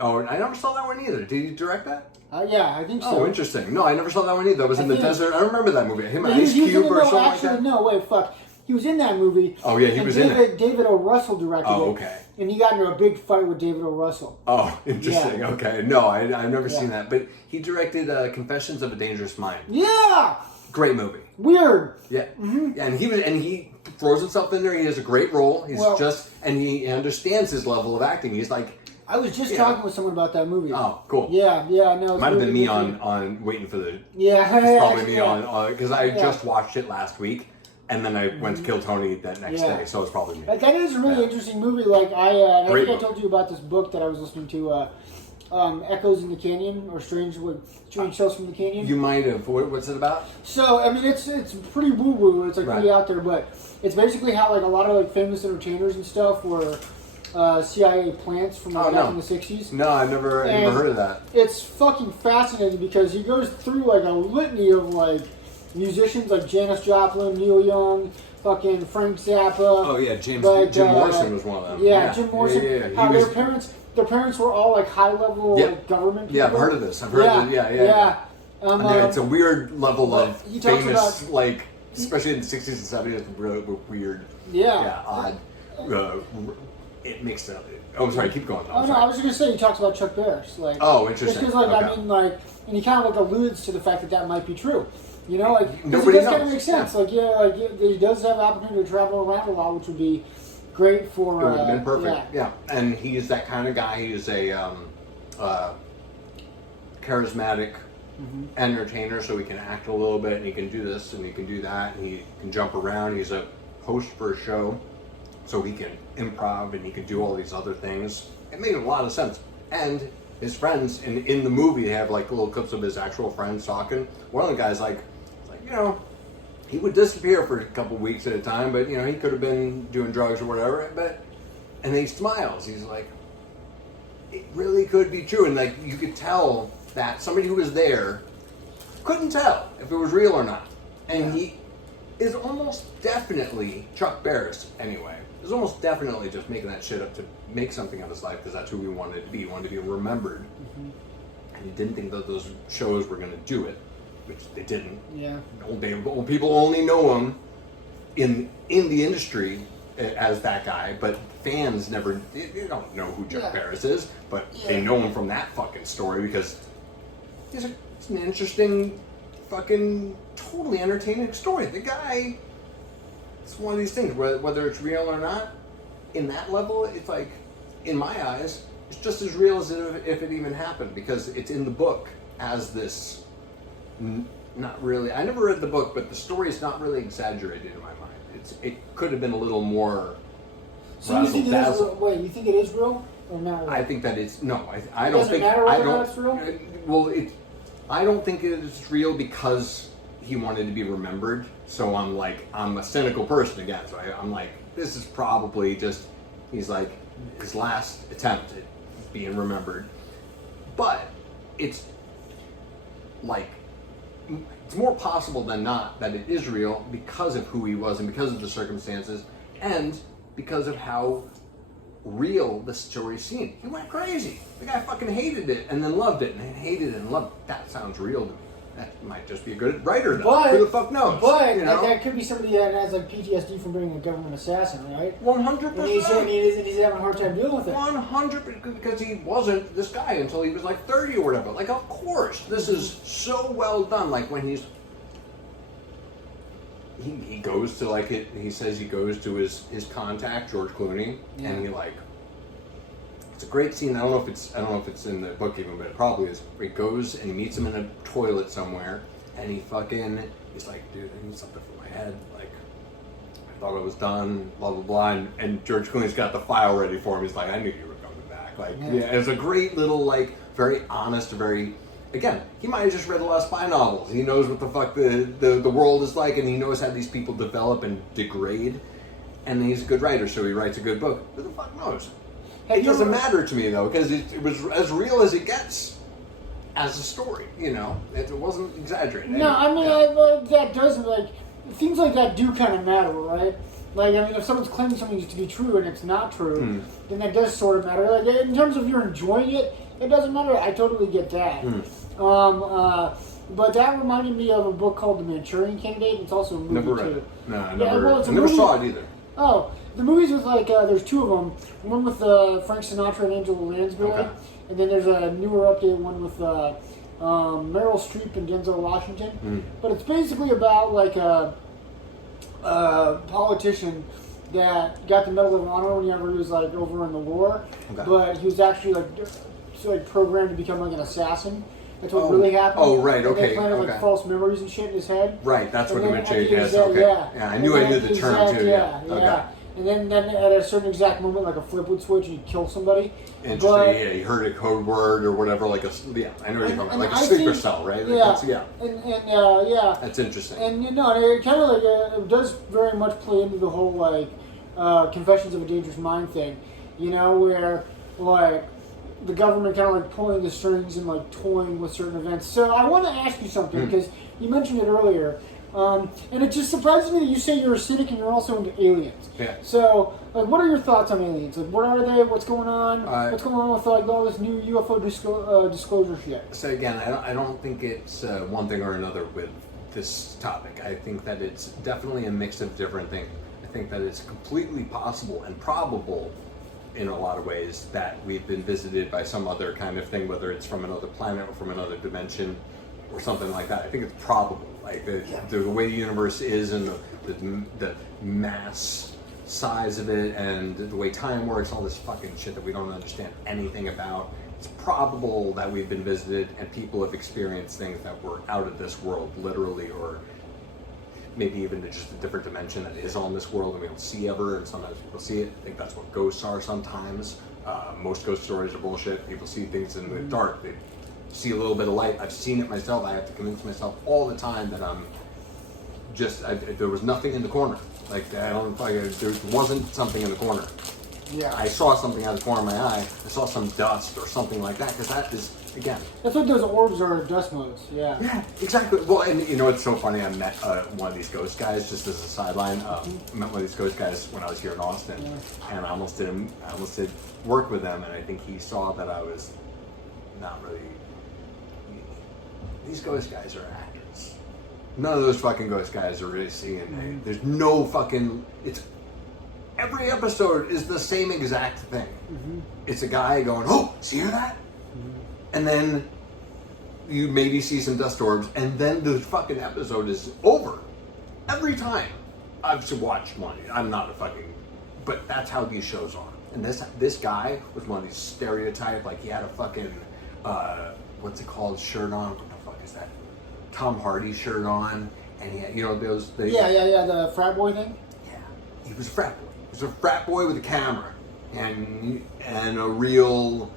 Oh, I never saw that one either. Did he direct that? Yeah, I think so. Oh, interesting. No, I never saw that one either. That was in the desert. I remember that movie. Him and He Ice was in Cube it- or no, something actually, like that. no, wait, fuck. He was in that movie. Oh, yeah, he and was in it. David O. Russell directed it. Oh, okay. And he got into a big fight with David O. Russell. Oh, interesting. Yeah. Okay. No, I've never Yeah. seen that. But he directed Confessions of a Dangerous Mind. Yeah! Great movie. Weird. Yeah. And he throws himself in there. He has a great role. He's and he understands his level of acting. He's like, I was just talking with someone about that movie. oh, cool. Yeah, no. Might have been me on waiting for the. Yeah, It's probably me yeah. on because I just watched it last week, and then I went to Kill Tony that next day, so it's probably me. But that is a really interesting movie. Like I Great think I book. told you about this book that I was listening to, Echoes in the Canyon or Strange Tales from the Canyon. You might have. What's it about? So I mean, it's pretty woo woo. It's like pretty out there, but it's basically how like a lot of like famous entertainers and stuff were CIA plants from like, back in the '60s. No, I've never heard of that. It's fucking fascinating because he goes through like a litany of like musicians like Janis Joplin, Neil Young, fucking Frank Zappa. Oh yeah, Jim Morrison was one of them. Yeah, Jim Morrison. Yeah. How their parents were all like high level like, government people. Yeah, I've heard of this. I've heard of it. Yeah. It's a weird level of he talks famous, about, like especially in the '60s and '70s, really weird. Odd. It makes it. Oh, sorry. Keep going. No, I was just gonna say he talks about Chuck Barris, like. Oh, interesting. Just because, like, I mean, like, and he kind of like alludes to the fact that might be true. You know, like, 'cause nobody it does knows. kind of make sense. Like, he does have the opportunity to travel around a lot, which would be great for. It would have been perfect. Yeah, and he's that kind of guy. He's a charismatic entertainer, so he can act a little bit, and he can do this, and he can do that, and he can jump around. He's a host for a show, so he can improv, and he can do all these other things. It made a lot of sense. And his friends, in the movie, they have like little clips of his actual friends talking. One of the guys, he would disappear for a couple weeks at a time, but he could have been doing drugs or whatever. And then he smiles. He's like, it really could be true. And like you could tell that somebody who was there couldn't tell if it was real or not. And he is almost definitely Chuck Barris anyway. Is almost definitely just making that shit up to make something of his life because that's who he wanted to be. He wanted to be remembered, and he didn't think that those shows were going to do it, which they didn't. Yeah. Old people only know him in the industry as that guy, but fans never. They don't know who Chuck Barris is, but they know him from that fucking story because he's an interesting, fucking, totally entertaining story. The guy. It's one of these things, whether it's real or not, in that level, it's like, in my eyes, it's just as real as if it even happened, because it's in the book as this, not really, I never read the book, but the story is not really exaggerated in my mind. It could have been a little more So you think it is real? Wait, you think it is real or not real? I think that it's, no, I don't think, matter I whether don't, that's real? Well, I don't think it's real because he wanted to be remembered. So I'm a cynical person again. So I'm like, this is probably just, he's like, his last attempt at being remembered. But it's like, it's more possible than not that it is real because of who he was and because of the circumstances and because of how real the story seemed. He went crazy. The guy fucking hated it and then loved it and then hated it and loved it. That sounds real to me. That might just be a good writer, though. Who the fuck knows? But that could be somebody that has like PTSD from being a government assassin, right? 100%. And he's having a hard time dealing with it. 100%, because he wasn't this guy until he was like 30 or whatever. Like, of course, this is so well done. Like when he goes to like it. He says he goes to his contact George Clooney, and he like. It's a great scene. I don't know if it's in the book even, but it probably is. Where he goes and he meets him in a toilet somewhere, and he's like, dude, I need something for my head. Like, I thought it was done, blah blah blah. And George Clooney's got the file ready for him. He's like, I knew you were coming back. back. Like, yeah, it's a great little, like, very honest, very. Again, he might have just read a lot of spy novels. He knows what the fuck the world is like, and he knows how these people develop and degrade. And he's a good writer, so he writes a good book. Who the fuck knows? It doesn't matter to me, though, because it was as real as it gets as a story, you know? It wasn't exaggerated. No, I mean, that does, like, things like that do kind of matter, right? Like, I mean, if someone's claiming something to be true and it's not true, then that does sort of matter. Like, in terms of you're enjoying it, it doesn't matter. I totally get that. But that reminded me of a book called The Manchurian Candidate. It's also a movie, Never read too. it. No, I Well, never saw it either. Oh, the movies with, like, there's two of them. One with Frank Sinatra and Angela Lansbury. Okay. And then there's a newer updated one with Meryl Streep and Denzel Washington. But it's basically about, like, a politician that got the Medal of Honor whenever he was, like, over in the war. Okay. But he was actually, like programmed to become, like, an assassin. That's what really happened. Oh, right, And they okay. planted, like, false memories and shit in his head. Right, that's And what then the Manchurian at has. the Okay. exact- Yeah, I And knew then the at the term exact- too. Yeah. yeah. Okay. And then at a certain exact moment, like a flip would switch and he'd kill somebody. Interesting. But- Yeah, he heard a code word or whatever, like a. Yeah, I know what you're talking about. Like a I sleeper think- cell, right? Like Yeah. that's, yeah. And yeah. That's interesting. And it kind of like it does very much play into the whole like Confessions of a Dangerous Mind thing, you know, where like the government kind of like pulling the strings and like toying with certain events. So I want to ask you something because you mentioned it earlier, and it just surprises me that you say you're a cynic and you're also into aliens. Yeah. So like, what are your thoughts on aliens? Like, what are they? What's going on? What's going on with like all this new UFO disclosure shit? So again, I don't think it's one thing or another with this topic. I think that it's definitely a mix of different things. I think that it's completely possible and probable in a lot of ways that we've been visited by some other kind of thing, whether it's from another planet or from another dimension or something like that. I think it's probable. Like the way the universe is and the mass size of it and the way time works, all this fucking shit that we don't understand anything about. It's probable that we've been visited and people have experienced things that were out of this world, literally, or maybe even just a different dimension that is on this world and we don't see ever, and sometimes people see it. I think that's what ghosts are sometimes. Most ghost stories are bullshit. People see things in the dark. They see a little bit of light. I've seen it myself. I have to convince myself all the time that I'm there was nothing in the corner. Like, there wasn't something in the corner. Yeah. I saw something out of the corner of my eye. I saw some dust or something like that, because that is, again... That's what those orbs are, dust motes, yeah. Yeah, exactly. Well, and you know, it's so funny, I met one of these ghost guys, just as a sideline. I met one of these ghost guys when I was here in Austin, and I almost did work with them, and I think he saw that I was not really... These ghost guys are actors. None of those fucking ghost guys are really seeing. There's no fucking... Every episode is the same exact thing. It's a guy going, "Oh, see that?" And then you maybe see some dust orbs, and then the fucking episode is over. Every time. I've watched one. I'm not a fucking... But that's how these shows are. And this guy was one of these stereotype, like he had a fucking, what's it called, shirt on? What the fuck is that? Tom Hardy shirt on. And he had, you know, those... the frat boy thing? Yeah. He was a frat boy. He was a frat boy with a camera. And a real...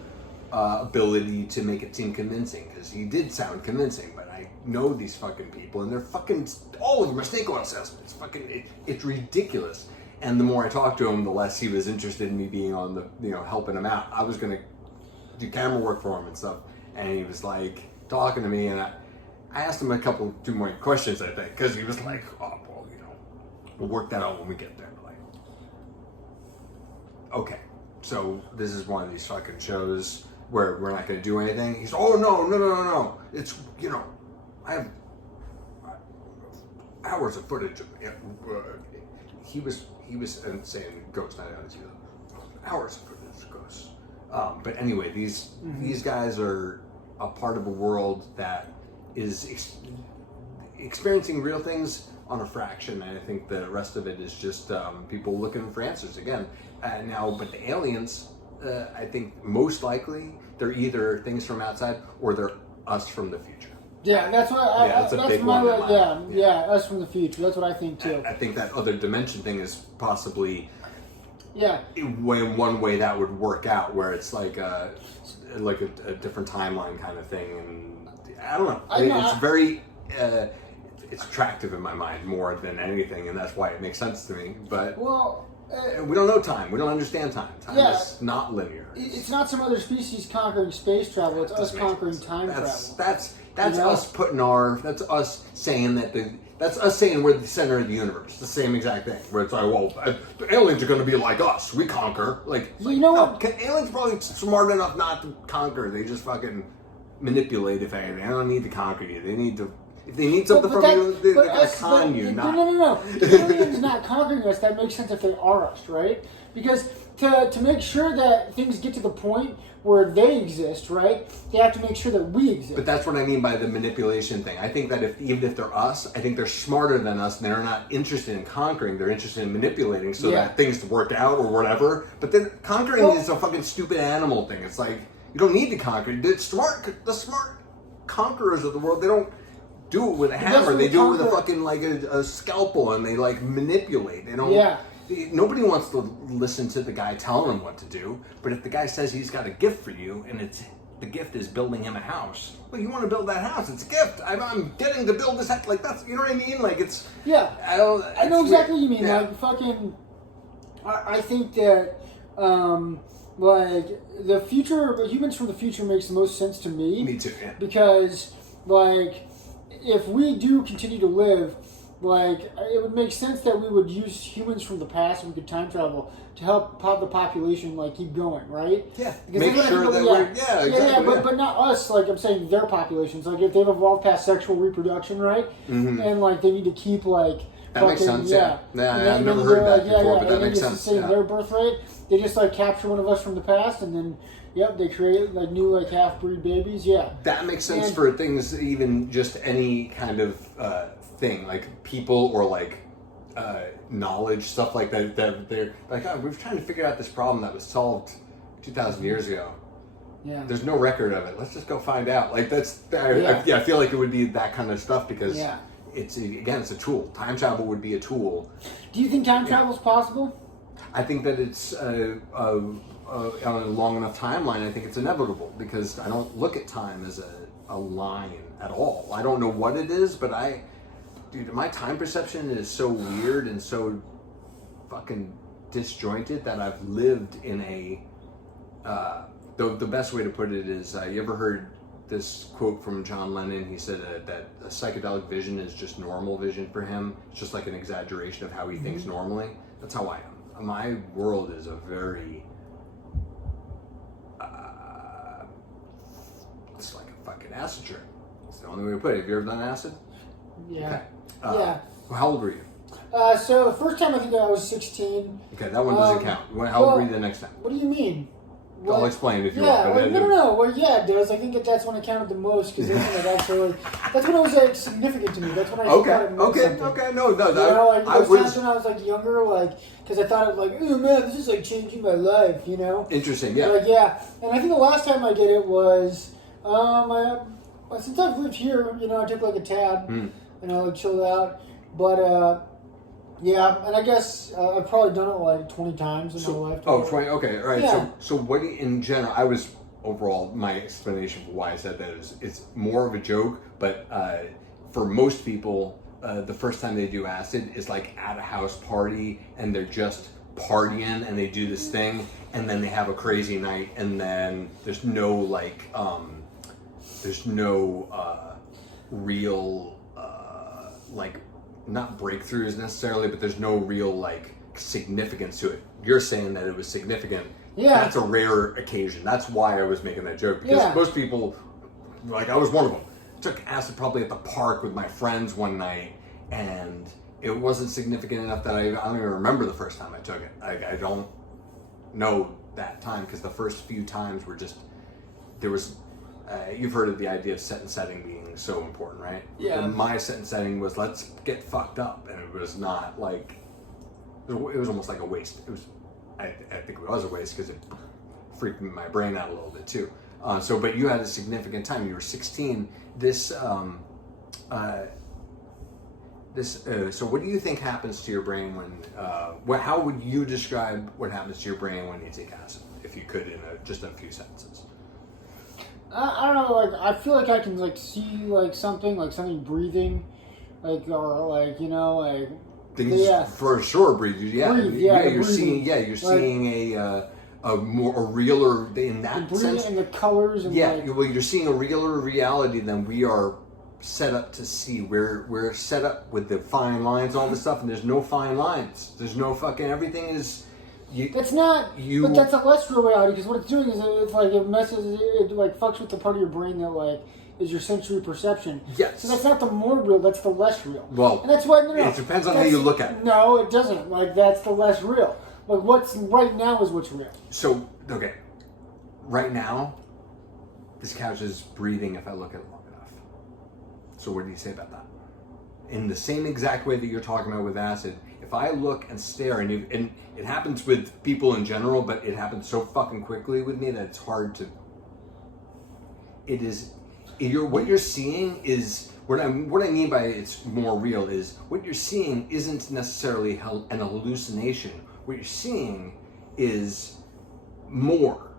ability to make it seem convincing, because he did sound convincing, but I know these fucking people and they're fucking, all of them are snake oil salesmen. It's fucking, it's ridiculous. And the more I talked to him, the less he was interested in me being on the, you know, helping him out. I was gonna do camera work for him and stuff, and he was like talking to me, and I asked him two more questions, I think, because he was like, "Oh, well, you know, we'll work that out when we get there." I'm like, okay, so this is one of these fucking shows where we're not going to do anything. He's, "Oh, no. It's, you know, I have hours of footage of it." He was saying ghosts, not hours of footage of ghosts. But anyway, these guys are a part of a world that is experiencing real things on a fraction, and I think the rest of it is just people looking for answers again. But the aliens, I think most likely they're either things from outside or they're us from the future. Yeah, that's what that's a big my one. Yeah, us from the future. That's what I think too. I think that other dimension thing is possibly Yeah. When one way that would work out, where it's like a different timeline kind of thing, and I don't know. It's very it's attractive in my mind more than anything, and that's why it makes sense to me. But we don't know time. We don't understand time. Time is not linear. It's not some other species conquering space travel. It's us conquering time travel. That's us putting our. That's us saying that That's us saying we're the center of the universe. The same exact thing. Where it's like, well, aliens are going to be like us. We conquer. You know what? Aliens are probably smart enough not to conquer. They just fucking manipulate. If anything, they don't need to conquer you. They need to. If they need something from you, they're going to con you. No. Aliens not conquering us. That makes sense if they are us, right? Because to make sure that things get to the point where they exist, right? They have to make sure that we exist. But that's what I mean by the manipulation thing. I think that even if they're us, I think they're smarter than us, and they're not interested in conquering. They're interested in manipulating so that things work out or whatever. But then conquering is a fucking stupid animal thing. It's like, you don't need to conquer. The smart conquerors of the world, they don't do it with a hammer. They do it with a fucking a scalpel, and they manipulate. They don't. Yeah. Nobody wants to listen to the guy telling them what to do, but if the guy says he's got a gift for you, and the gift is building him a house, well, you want to build that house. It's a gift. I'm getting to build this house. That's, you know what I mean? It's I know exactly what you mean. Yeah. I think that the future, humans from the future makes the most sense to me. Me too. Yeah. Because if we do continue to live. It would make sense that we would use humans from the past and we could time travel to help the population keep going, right? Yeah. Make sure that we're exactly. But not us. I'm saying their populations. If they've evolved past sexual reproduction, right? Mm-hmm. And they need to keep that makes sense. Yeah. I've never heard that before, but that makes sense. Their birth rate. They just capture one of us from the past and then. Yep, they create new half-breed babies. Yeah, that makes sense for things, even just any kind of thing, like people or knowledge, stuff like that. That they're we're trying to figure out this problem that was solved 2,000 years ago. Yeah, there's no record of it. Let's just go find out. I feel like it would be that kind of stuff because it's a tool. Time travel would be a tool. Do you think time travel is possible? I think that it's on a long enough timeline. I think it's inevitable because I don't look at time as a line at all. I don't know what it is, but my time perception is so weird and so fucking disjointed that I've lived in the best way to put it is, you ever heard this quote from John Lennon? He said that a psychedelic vision is just normal vision for him. It's just like an exaggeration of how he thinks normally. That's how I am. My world is a very it's like a fucking acid trip. It's the only way to put it. Have you ever done acid? Yeah. Okay. How old were you? So the first time I think I was 16. Okay, that one doesn't count. How old were you the next time? What do you mean? I'll explain if you want. No. Well, yeah, it does. I think that's when it counted the most because that's when it was significant to me. That's when I thought it meant something. Okay. No. I was times when I was younger, because I thought it oh man, this is changing my life, Interesting, yeah. And I think the last time I did it was, since I've lived here, I took a tab and I chilled out, but. Yeah, and I guess I've probably done it 20 times in my life. 20, okay, all right. Yeah. So what in general, overall, my explanation for why I said that is it's more of a joke, but for most people, the first time they do acid is at a house party and they're just partying and they do this thing and then they have a crazy night and then there's no real not breakthroughs necessarily, but there's no real significance to it. You're saying that it was significant. Yeah. That's a rare occasion. That's why I was making that joke because most people, I was one of them. I took acid probably at the park with my friends one night, and it wasn't significant enough that I don't even remember the first time I took it. I don't know that time because the first few times were just there was. You've heard of the idea of set and setting being so important, right? Yeah. And my set and setting was let's get fucked up, and it was not it was almost like a waste. It was, I think it was a waste because it freaked my brain out a little bit too. But you had a significant time. You were 16. This this. So, what do you think happens to your brain when? How would you describe what happens to your brain when you take acid, if you could, in just a few sentences? I don't know. Like I feel like I can like see like something breathing, like or like like things for sure. Breathe. You're breathing. seeing. Yeah, you're seeing a realer in that sense. And the colors and well, you're seeing a realer reality than we are set up to see. We're set up with the fine lines, all this stuff, and there's no fine lines. There's no fucking everything is. That's not. But that's a less real reality because what it's doing is it's like it messes. It like fucks with the part of your brain that like is your sensory perception. Yes. So that's not the more real. That's the less real. Well, and that's why it depends on how you look at it. No, it doesn't. Like that's the less real. Like what's right now is what's real. So okay, right now, this couch is breathing if I look at it long enough. So what do you say about that? In the same exact way that you're talking about with acid, if I look and stare, and it happens with people in general, but it happens so fucking quickly with me that it's hard to. It is, what you're seeing is what I mean by it's more real is what you're seeing isn't necessarily an hallucination. What you're seeing is more.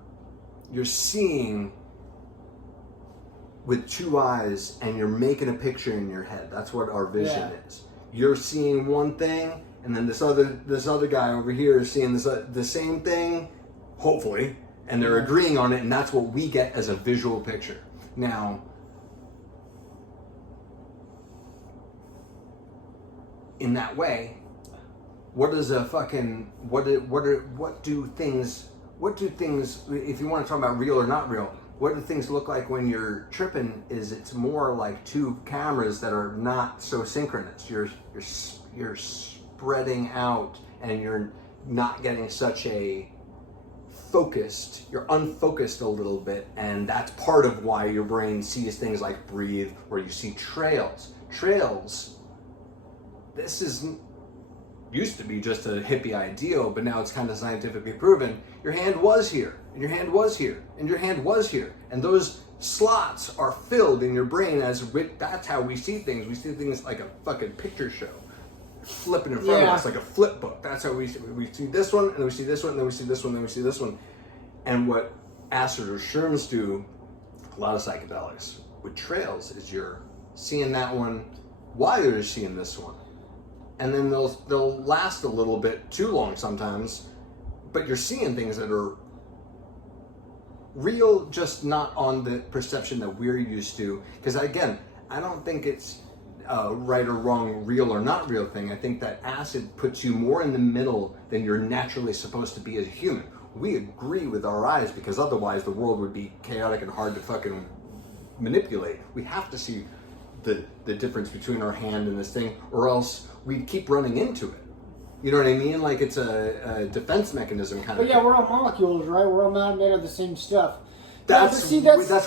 You're seeing with two eyes and you're making a picture in your head. That's what our vision is. You're seeing one thing and then this other guy over here is seeing the same thing, hopefully, and they're agreeing on it, and that's what we get as a visual picture. Now, in that way, what do things, if you want to talk about real or not real, what do things look like when you're tripping? Is it's more like two cameras that are not so synchronous. You're spreading out and you're not getting such a focused, you're unfocused a little bit, and that's part of why your brain sees things like breathe, or you see trails. This used to be just a hippie ideal, but now it's kind of scientifically proven. Your hand was here, and your hand was here, and your hand was here, and those slots are filled in your brain that's how we see things. We see things like a fucking picture show, flipping in front of us like a flip book. That's how we see this one, and then we see this one, and then we see this one, and then we see this one. And what acid or shrooms do, a lot of psychedelics with trails, is you're seeing that one while you're seeing this one. And then they'll last a little bit too long sometimes, but you're seeing things that are real, just not on the perception that we're used to. Because again, I don't think it's right or wrong, real or not real thing. I think that acid puts you more in the middle than you're naturally supposed to be as a human. We agree with our eyes because otherwise the world would be chaotic and hard to fucking manipulate. We have to see the difference between our hand and this thing, or else we'd keep running into it. You know what I mean? Like it's a defense mechanism kind of thing. Yeah, we're all molecules, right? We're all not made of the same stuff. That's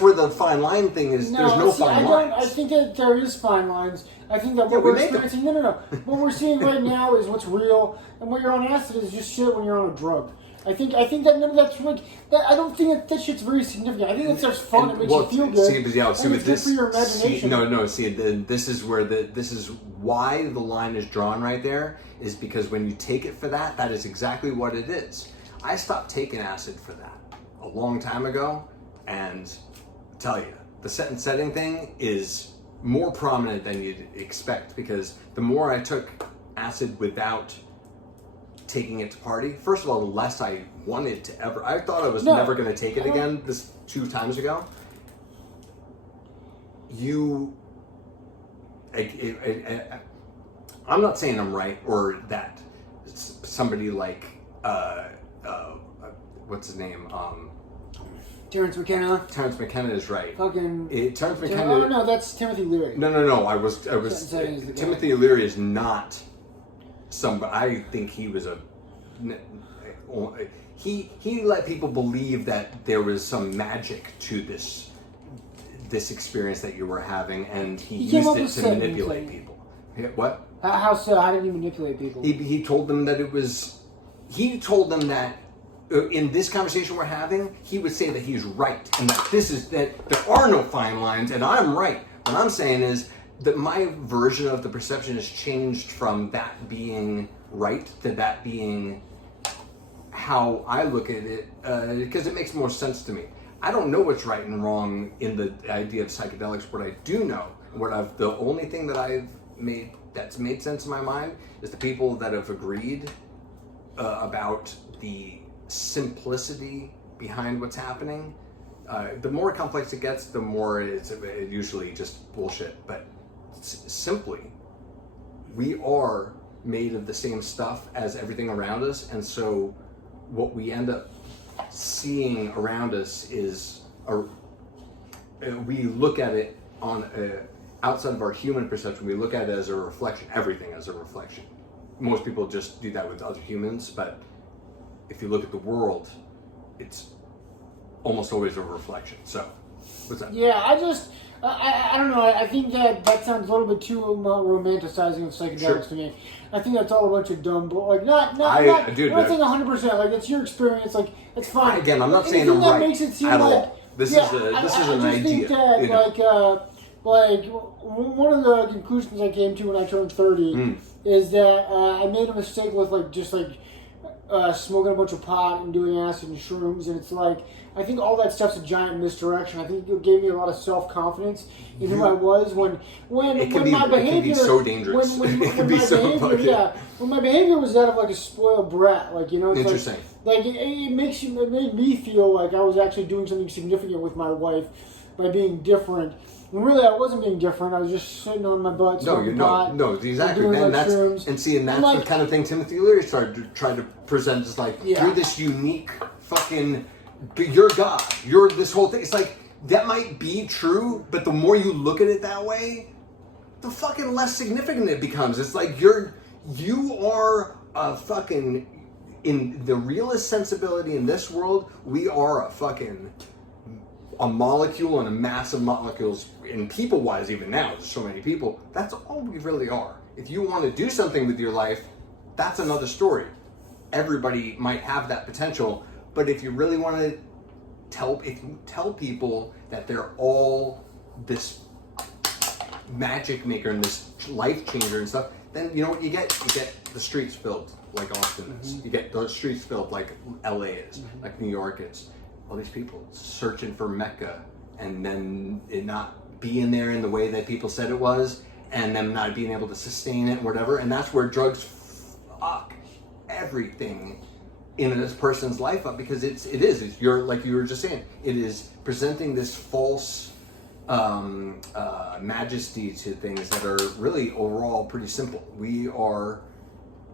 where the fine line thing is. There's no fine lines. I think that there is fine lines. I think that what we're experiencing... No. What we're seeing right now is what's real, and what you're on acid is just shit when you're on a drug. I think that none of that's like that. I don't think that shit's very significant. I think that's just fun. It makes you feel good. See, with this, for your imagination. This is why the line is drawn right there. Is because when you take it for that is exactly what it is. I stopped taking acid for that a long time ago, and I tell you, the set and setting thing is more prominent than you'd expect, because the more I took acid without taking it to party, first of all, the less I wanted to ever. I thought I was never going to take it again. This 2 times ago. I'm not saying I'm right or that somebody like what's his name? Terrence McKenna. Terrence McKenna is right. Terrence McKenna. Oh no, that's Timothy Leary. No. I was. Timothy Leary is not. I think he was he let people believe that there was some magic to this experience that you were having, and he used it to manipulate people. What? How so? How did he manipulate people? He told them that it was. He told them that in this conversation we're having, he would say that he's right, and that there are no fine lines, and I'm right. What I'm saying is that my version of the perception has changed from that being right to that being how I look at it, because it makes more sense to me. I don't know what's right and wrong in the idea of psychedelics. What I do know, the only thing that I've made that's made sense in my mind is the people that have agreed about the simplicity behind what's happening. The more complex it gets, the more it's usually just bullshit. But simply, we are made of the same stuff as everything around us, and so what we end up seeing around us is we look at it on outside of our human perception. We look at it as a reflection, everything as a reflection. Most people just do that with other humans, but if you look at the world, it's almost always a reflection. So, what's that? Yeah, I don't know. I think that sounds a little bit too romanticizing of psychedelics to me. I think that's all a bunch of dumb bull. Like, I'm not saying 100%. Like, it's your experience. Like, it's fine. Again, I'm not saying I'm right makes it seem at like, all. This is an idea. Think that, like one of the conclusions I came to when I turned 30 is that I made a mistake with smoking a bunch of pot and doing acid and shrooms, and it's like, I think all that stuff's a giant misdirection. I think it gave me a lot of self-confidence in who I was when my behavior. It can be so dangerous. When my behavior was that of like a spoiled brat, like, it's interesting. Like it made me feel like I was actually doing something significant with my life by being different. When really I wasn't being different. I was just sitting on my butt. No, exactly. And that's the kind of thing Timothy Leary tried to present as like, you're this unique fucking, you're God. You're this whole thing. It's like, that might be true, but the more you look at it that way, the fucking less significant it becomes. It's like you are a fucking, in the realest sensibility in this world, we are a molecule and a mass of molecules, and people-wise even now, there's so many people, that's all we really are. If you want to do something with your life, that's another story. Everybody might have that potential, but if you really want to tell people that they're all this magic maker and this life changer and stuff, then you know what you get? You get the streets filled like Austin is. You get the streets filled like LA is, like New York is. All these people searching for Mecca, and then it not being there in the way that people said it was, and them not being able to sustain it, whatever. And that's where drugs fuck everything in this person's life up, because you're like you were just saying, it is presenting this false majesty to things that are really overall pretty simple. We are,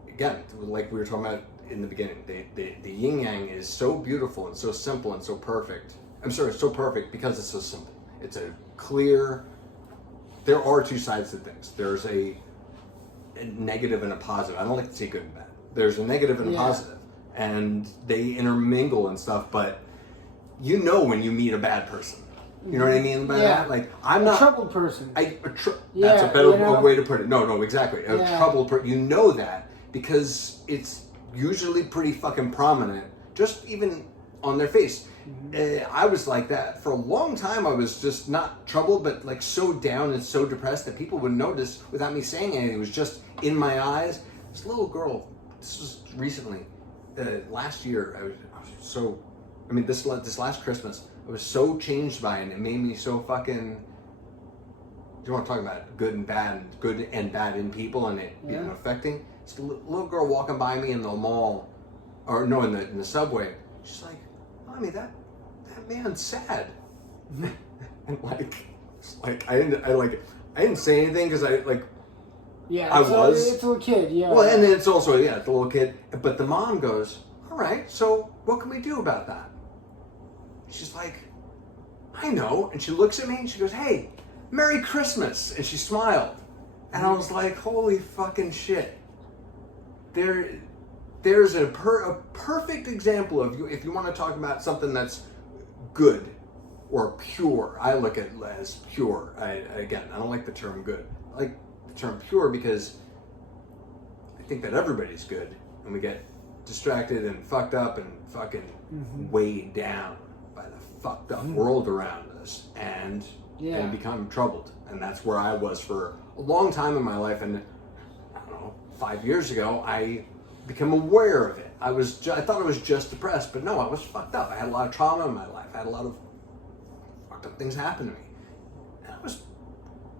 again, like we were talking about in the beginning, the yin yang is so beautiful and so simple and so perfect. I'm sorry, it's so perfect because it's so simple. It's a clear. There are two sides to things. There's a negative and a positive. I don't like to say good and bad. There's a negative and a positive, and they intermingle and stuff. But you know when you meet a bad person. You know what I mean by that? Like, I'm not a troubled person. That's a better way to put it. No, exactly. A troubled person. You know that because it's usually pretty fucking prominent, just even on their face. I was like that for a long time. I was just not troubled, but like so down and so depressed that people would notice without me saying anything. It was just in my eyes. This little girl, this was recently, last year, this last Christmas, I was so changed by it, and it made me so fucking, you want to talk about good and bad in people and it being affecting. It's a little girl walking by me in the mall, or no, in the subway. She's like, "Mommy, that man's sad." And I didn't say anything because I was. It's a little kid, yeah. Well, and then it's also the little kid. But the mom goes, "All right, so what can we do about that?" She's like, "I know," and she looks at me and she goes, "Hey, Merry Christmas," and she smiled, and I was like, "Holy fucking shit." There's a perfect example of if you want to talk about something that's good or pure. I look at it as pure. I don't like the term good. I like the term pure because I think that everybody's good, and we get distracted and fucked up and fucking weighed down by the fucked up world around us. And Yeah. and become troubled. And that's where I was for a long time in my life. And I don't know, 5 years ago, I became aware of it. I thought I was just depressed, but no, I was fucked up. I had a lot of trauma in my life. I had a lot of fucked up things happen to me. And I was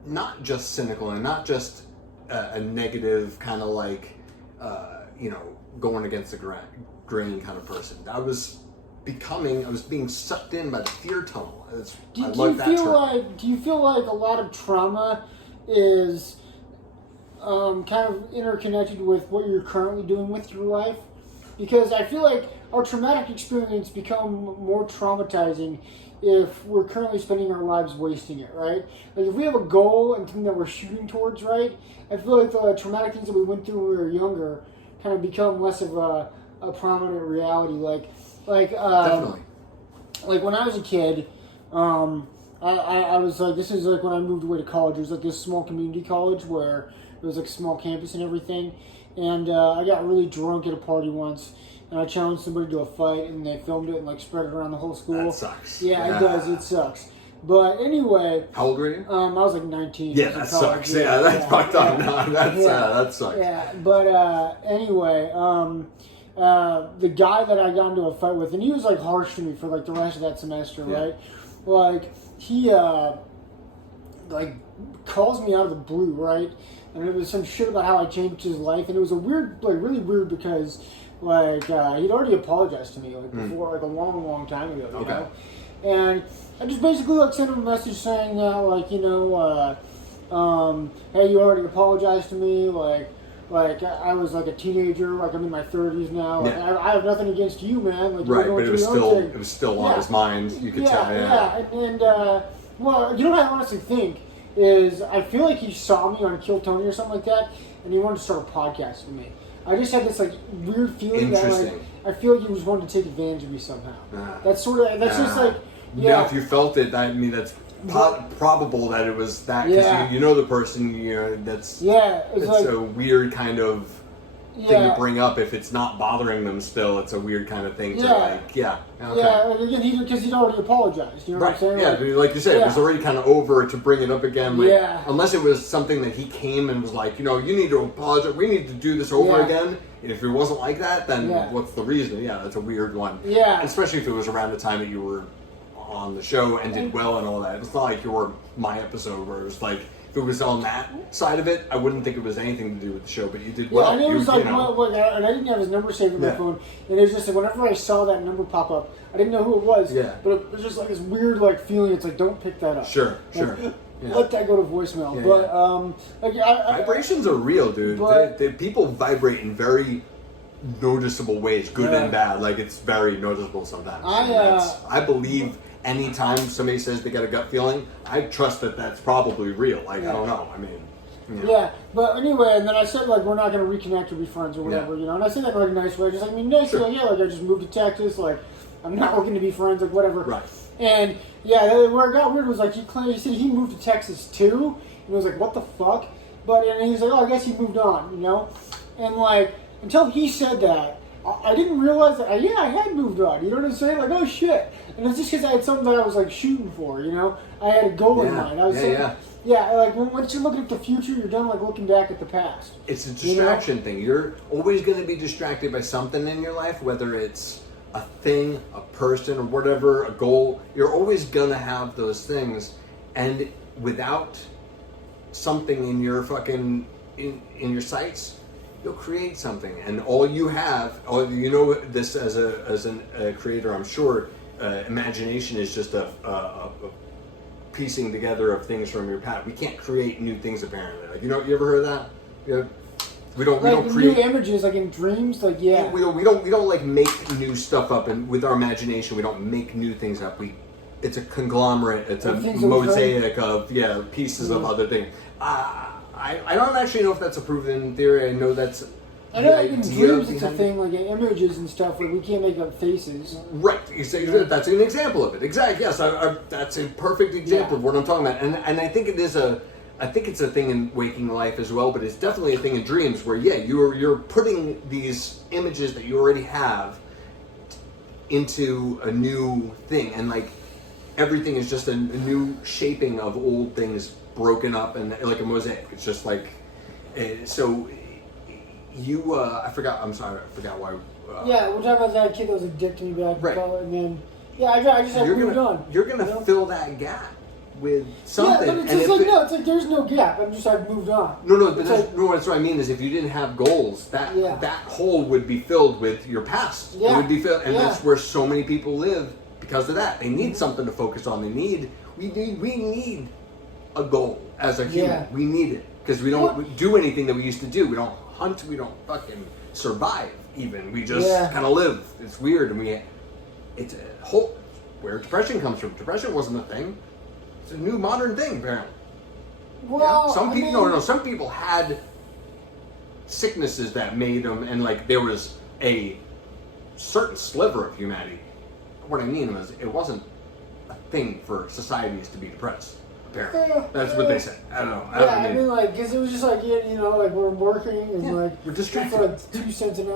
not just cynical and not just a negative kind of like, going against the grain kind of person. I was being sucked in by the fear tunnel. Do you feel like a lot of trauma is kind of interconnected with what you're currently doing with your life? Because I feel like our traumatic experience become more traumatizing if we're currently spending our lives wasting it, right? Like if we have a goal and something that we're shooting towards, right? I feel like the traumatic things that we went through when we were younger kind of become less of a prominent reality. Definitely. Like when I was a kid, I was like, this is like when I moved away to college. It was like this small community college where it was like a small campus and everything. And I got really drunk at a party once, and I challenged somebody to a fight, and they filmed it and like spread it around the whole school. That sucks. Yeah, it does. It sucks. But anyway, how old were you? I was like 19. Yeah, that sucks. Yeah, that's fucked up. No, that sucks. Yeah, but anyway, the guy that I got into a fight with, and he was like harsh to me for like the rest of that semester, right? Like he like calls me out of the blue, right? And it was some shit about how I changed his life, and it was a weird, like really weird because like he'd already apologized to me like before, like a long time ago, you know? And I just basically like sent him a message saying that like, hey, you already apologized to me, like I was like a teenager, like I'm in my 30s now. Like, I have nothing against you, man. Like, right, but it was still on his mind. You could tell. And well, you know what I honestly think is I feel like he saw me on Kill Tony or something like that, and he wanted to start a podcast with me. I just had this like weird feeling that like I feel like he was wanting to take advantage of me somehow. That's just like Now, if you felt it, I mean that's probable that it was that because you know the person, that's it's like, a weird kind of thing to bring up. If it's not bothering them still, it's a weird kind of thing to like again because he'd already apologized, you know what I'm saying? Like you said, it was already kind of over to bring it up again, like, unless it was something that he came and was like, you need to apologize, we need to do this over again. And if it wasn't like that, then what's the reason? That's a weird one, especially if it was around the time that you were on the show and did well and all that. It's not like you were my episode where it was like, if it was on that side of it, I wouldn't think it was anything to do with the show, but you did well. And it was and I didn't have his number saved on my phone, and it was just like whenever I saw that number pop up, I didn't know who it was, but it was just like this weird like feeling. It's like, don't pick that up. Sure. Let that go to voicemail. Vibrations are real, dude. People vibrate in very noticeable ways, good and bad. Like it's very noticeable sometimes. I believe. Anytime somebody says they got a gut feeling, I trust that that's probably real. Like, I don't know. I mean, but anyway, and then I said, like, we're not going to reconnect or be friends or whatever, and I said that in like a nice way. Just like, like, I just moved to Texas, like, I'm not looking to be friends, like, whatever. Right. And, where it got weird was, like, he said he moved to Texas, too, and I was like, what the fuck? And he was like, I guess he moved on, And, like, until he said that, I didn't realize that, I had moved on, you know what I'm saying? Like, oh, shit. And it's just because I had something that I was, like, shooting for, I had a goal in mind. I was like, once you're looking at the future, you're done, like, looking back at the past. It's a distraction thing. You're always going to be distracted by something in your life, whether it's a thing, a person, or whatever, a goal. You're always going to have those things. And without something in your fucking, in your sights, you'll create something, and all you have, this as a creator, I'm sure, imagination is just a piecing together of things from your past. We can't create new things apparently. Like, you ever heard of that? We don't create new images like in dreams. Like we don't like make new stuff up, and with our imagination we don't make new things up. It's a conglomerate. It's a mosaic of pieces of other things. I don't actually know if that's a proven theory. I know that's. I know like in dreams it's a thing, like in images and stuff, where we can't make up faces. Right. That's an example of it. Exactly. Yes. That's a perfect example of what I'm talking about. And I think it's a thing in waking life as well, but it's definitely a thing in dreams where you're putting these images that you already have into a new thing, and like everything is just a new shaping of old things broken up and like a mosaic. It's just like so. I forgot. I'm sorry. I forgot why. Yeah, we're talking about that kid that was a dick to me back in Right. college, and then I just moved on. You're gonna you know? fill that gap with something. Yeah, but it's and just if like no, it's like there's no gap. I've moved on. No, but It's that's, like- no, that's what I mean is if you didn't have goals, that hole would be filled with your past. Yeah. It would be filled, and Yeah. that's where so many people live because of that. They need something to focus on. We need a goal as a human. Yeah. We need it because we don't do anything that we used to do. We don't hunt. We don't fucking survive. Even we just kind of live. It's weird, and it's a whole where depression comes from. Depression wasn't a thing. It's a new modern thing, apparently. Well, Some I people, mean, no. Some people had sicknesses that made them, and like there was a certain sliver of humanity. What I mean was, it wasn't a thing for societies to be depressed. Apparently, that's what they said. I don't know. I mean, like, because it was just like, like we're working and like we're distracted for like 2 cents an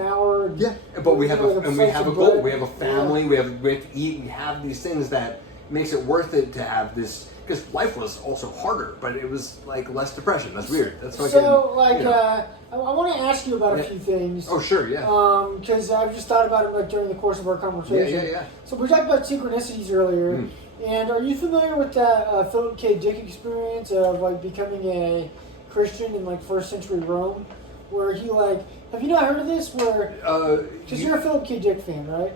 hour. And, Yeah, but we have like we have a slice of goal. bread. We have a family. We have to eat. We have these things that makes it worth it to have this. Because life was also harder, but it was like less depression. That's weird. That's fucking, So, like, you know. I want to ask you about a few things. Oh, sure, yeah. Because I've just thought about it like during the course of our conversation. Yeah. So we talked about synchronicities earlier, and are you familiar with that Philip K. Dick experience of like becoming a Christian in like first century Rome, where he like have you not heard of this? Where because you're a Philip K. Dick fan, right?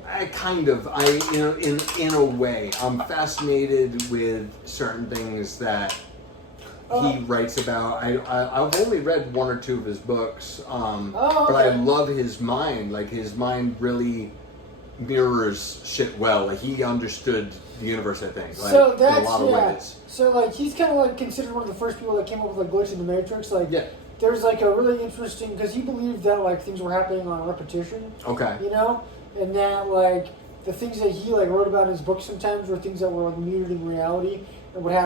In a way, I'm fascinated with certain things that he writes about. I've only read 1 or 2 of his books, but I love his mind. Like his mind really mirrors shit well. Like he understood the universe, I think. Like, So that's in a lot of ways. So like he's kind of like considered one of the first people that came up with like glitch in the Matrix. Like there's like a really interesting because he believed that like things were happening on repetition. Okay. You know, and that like the things that he like wrote about in his book sometimes were things that were like muted in reality and would happen.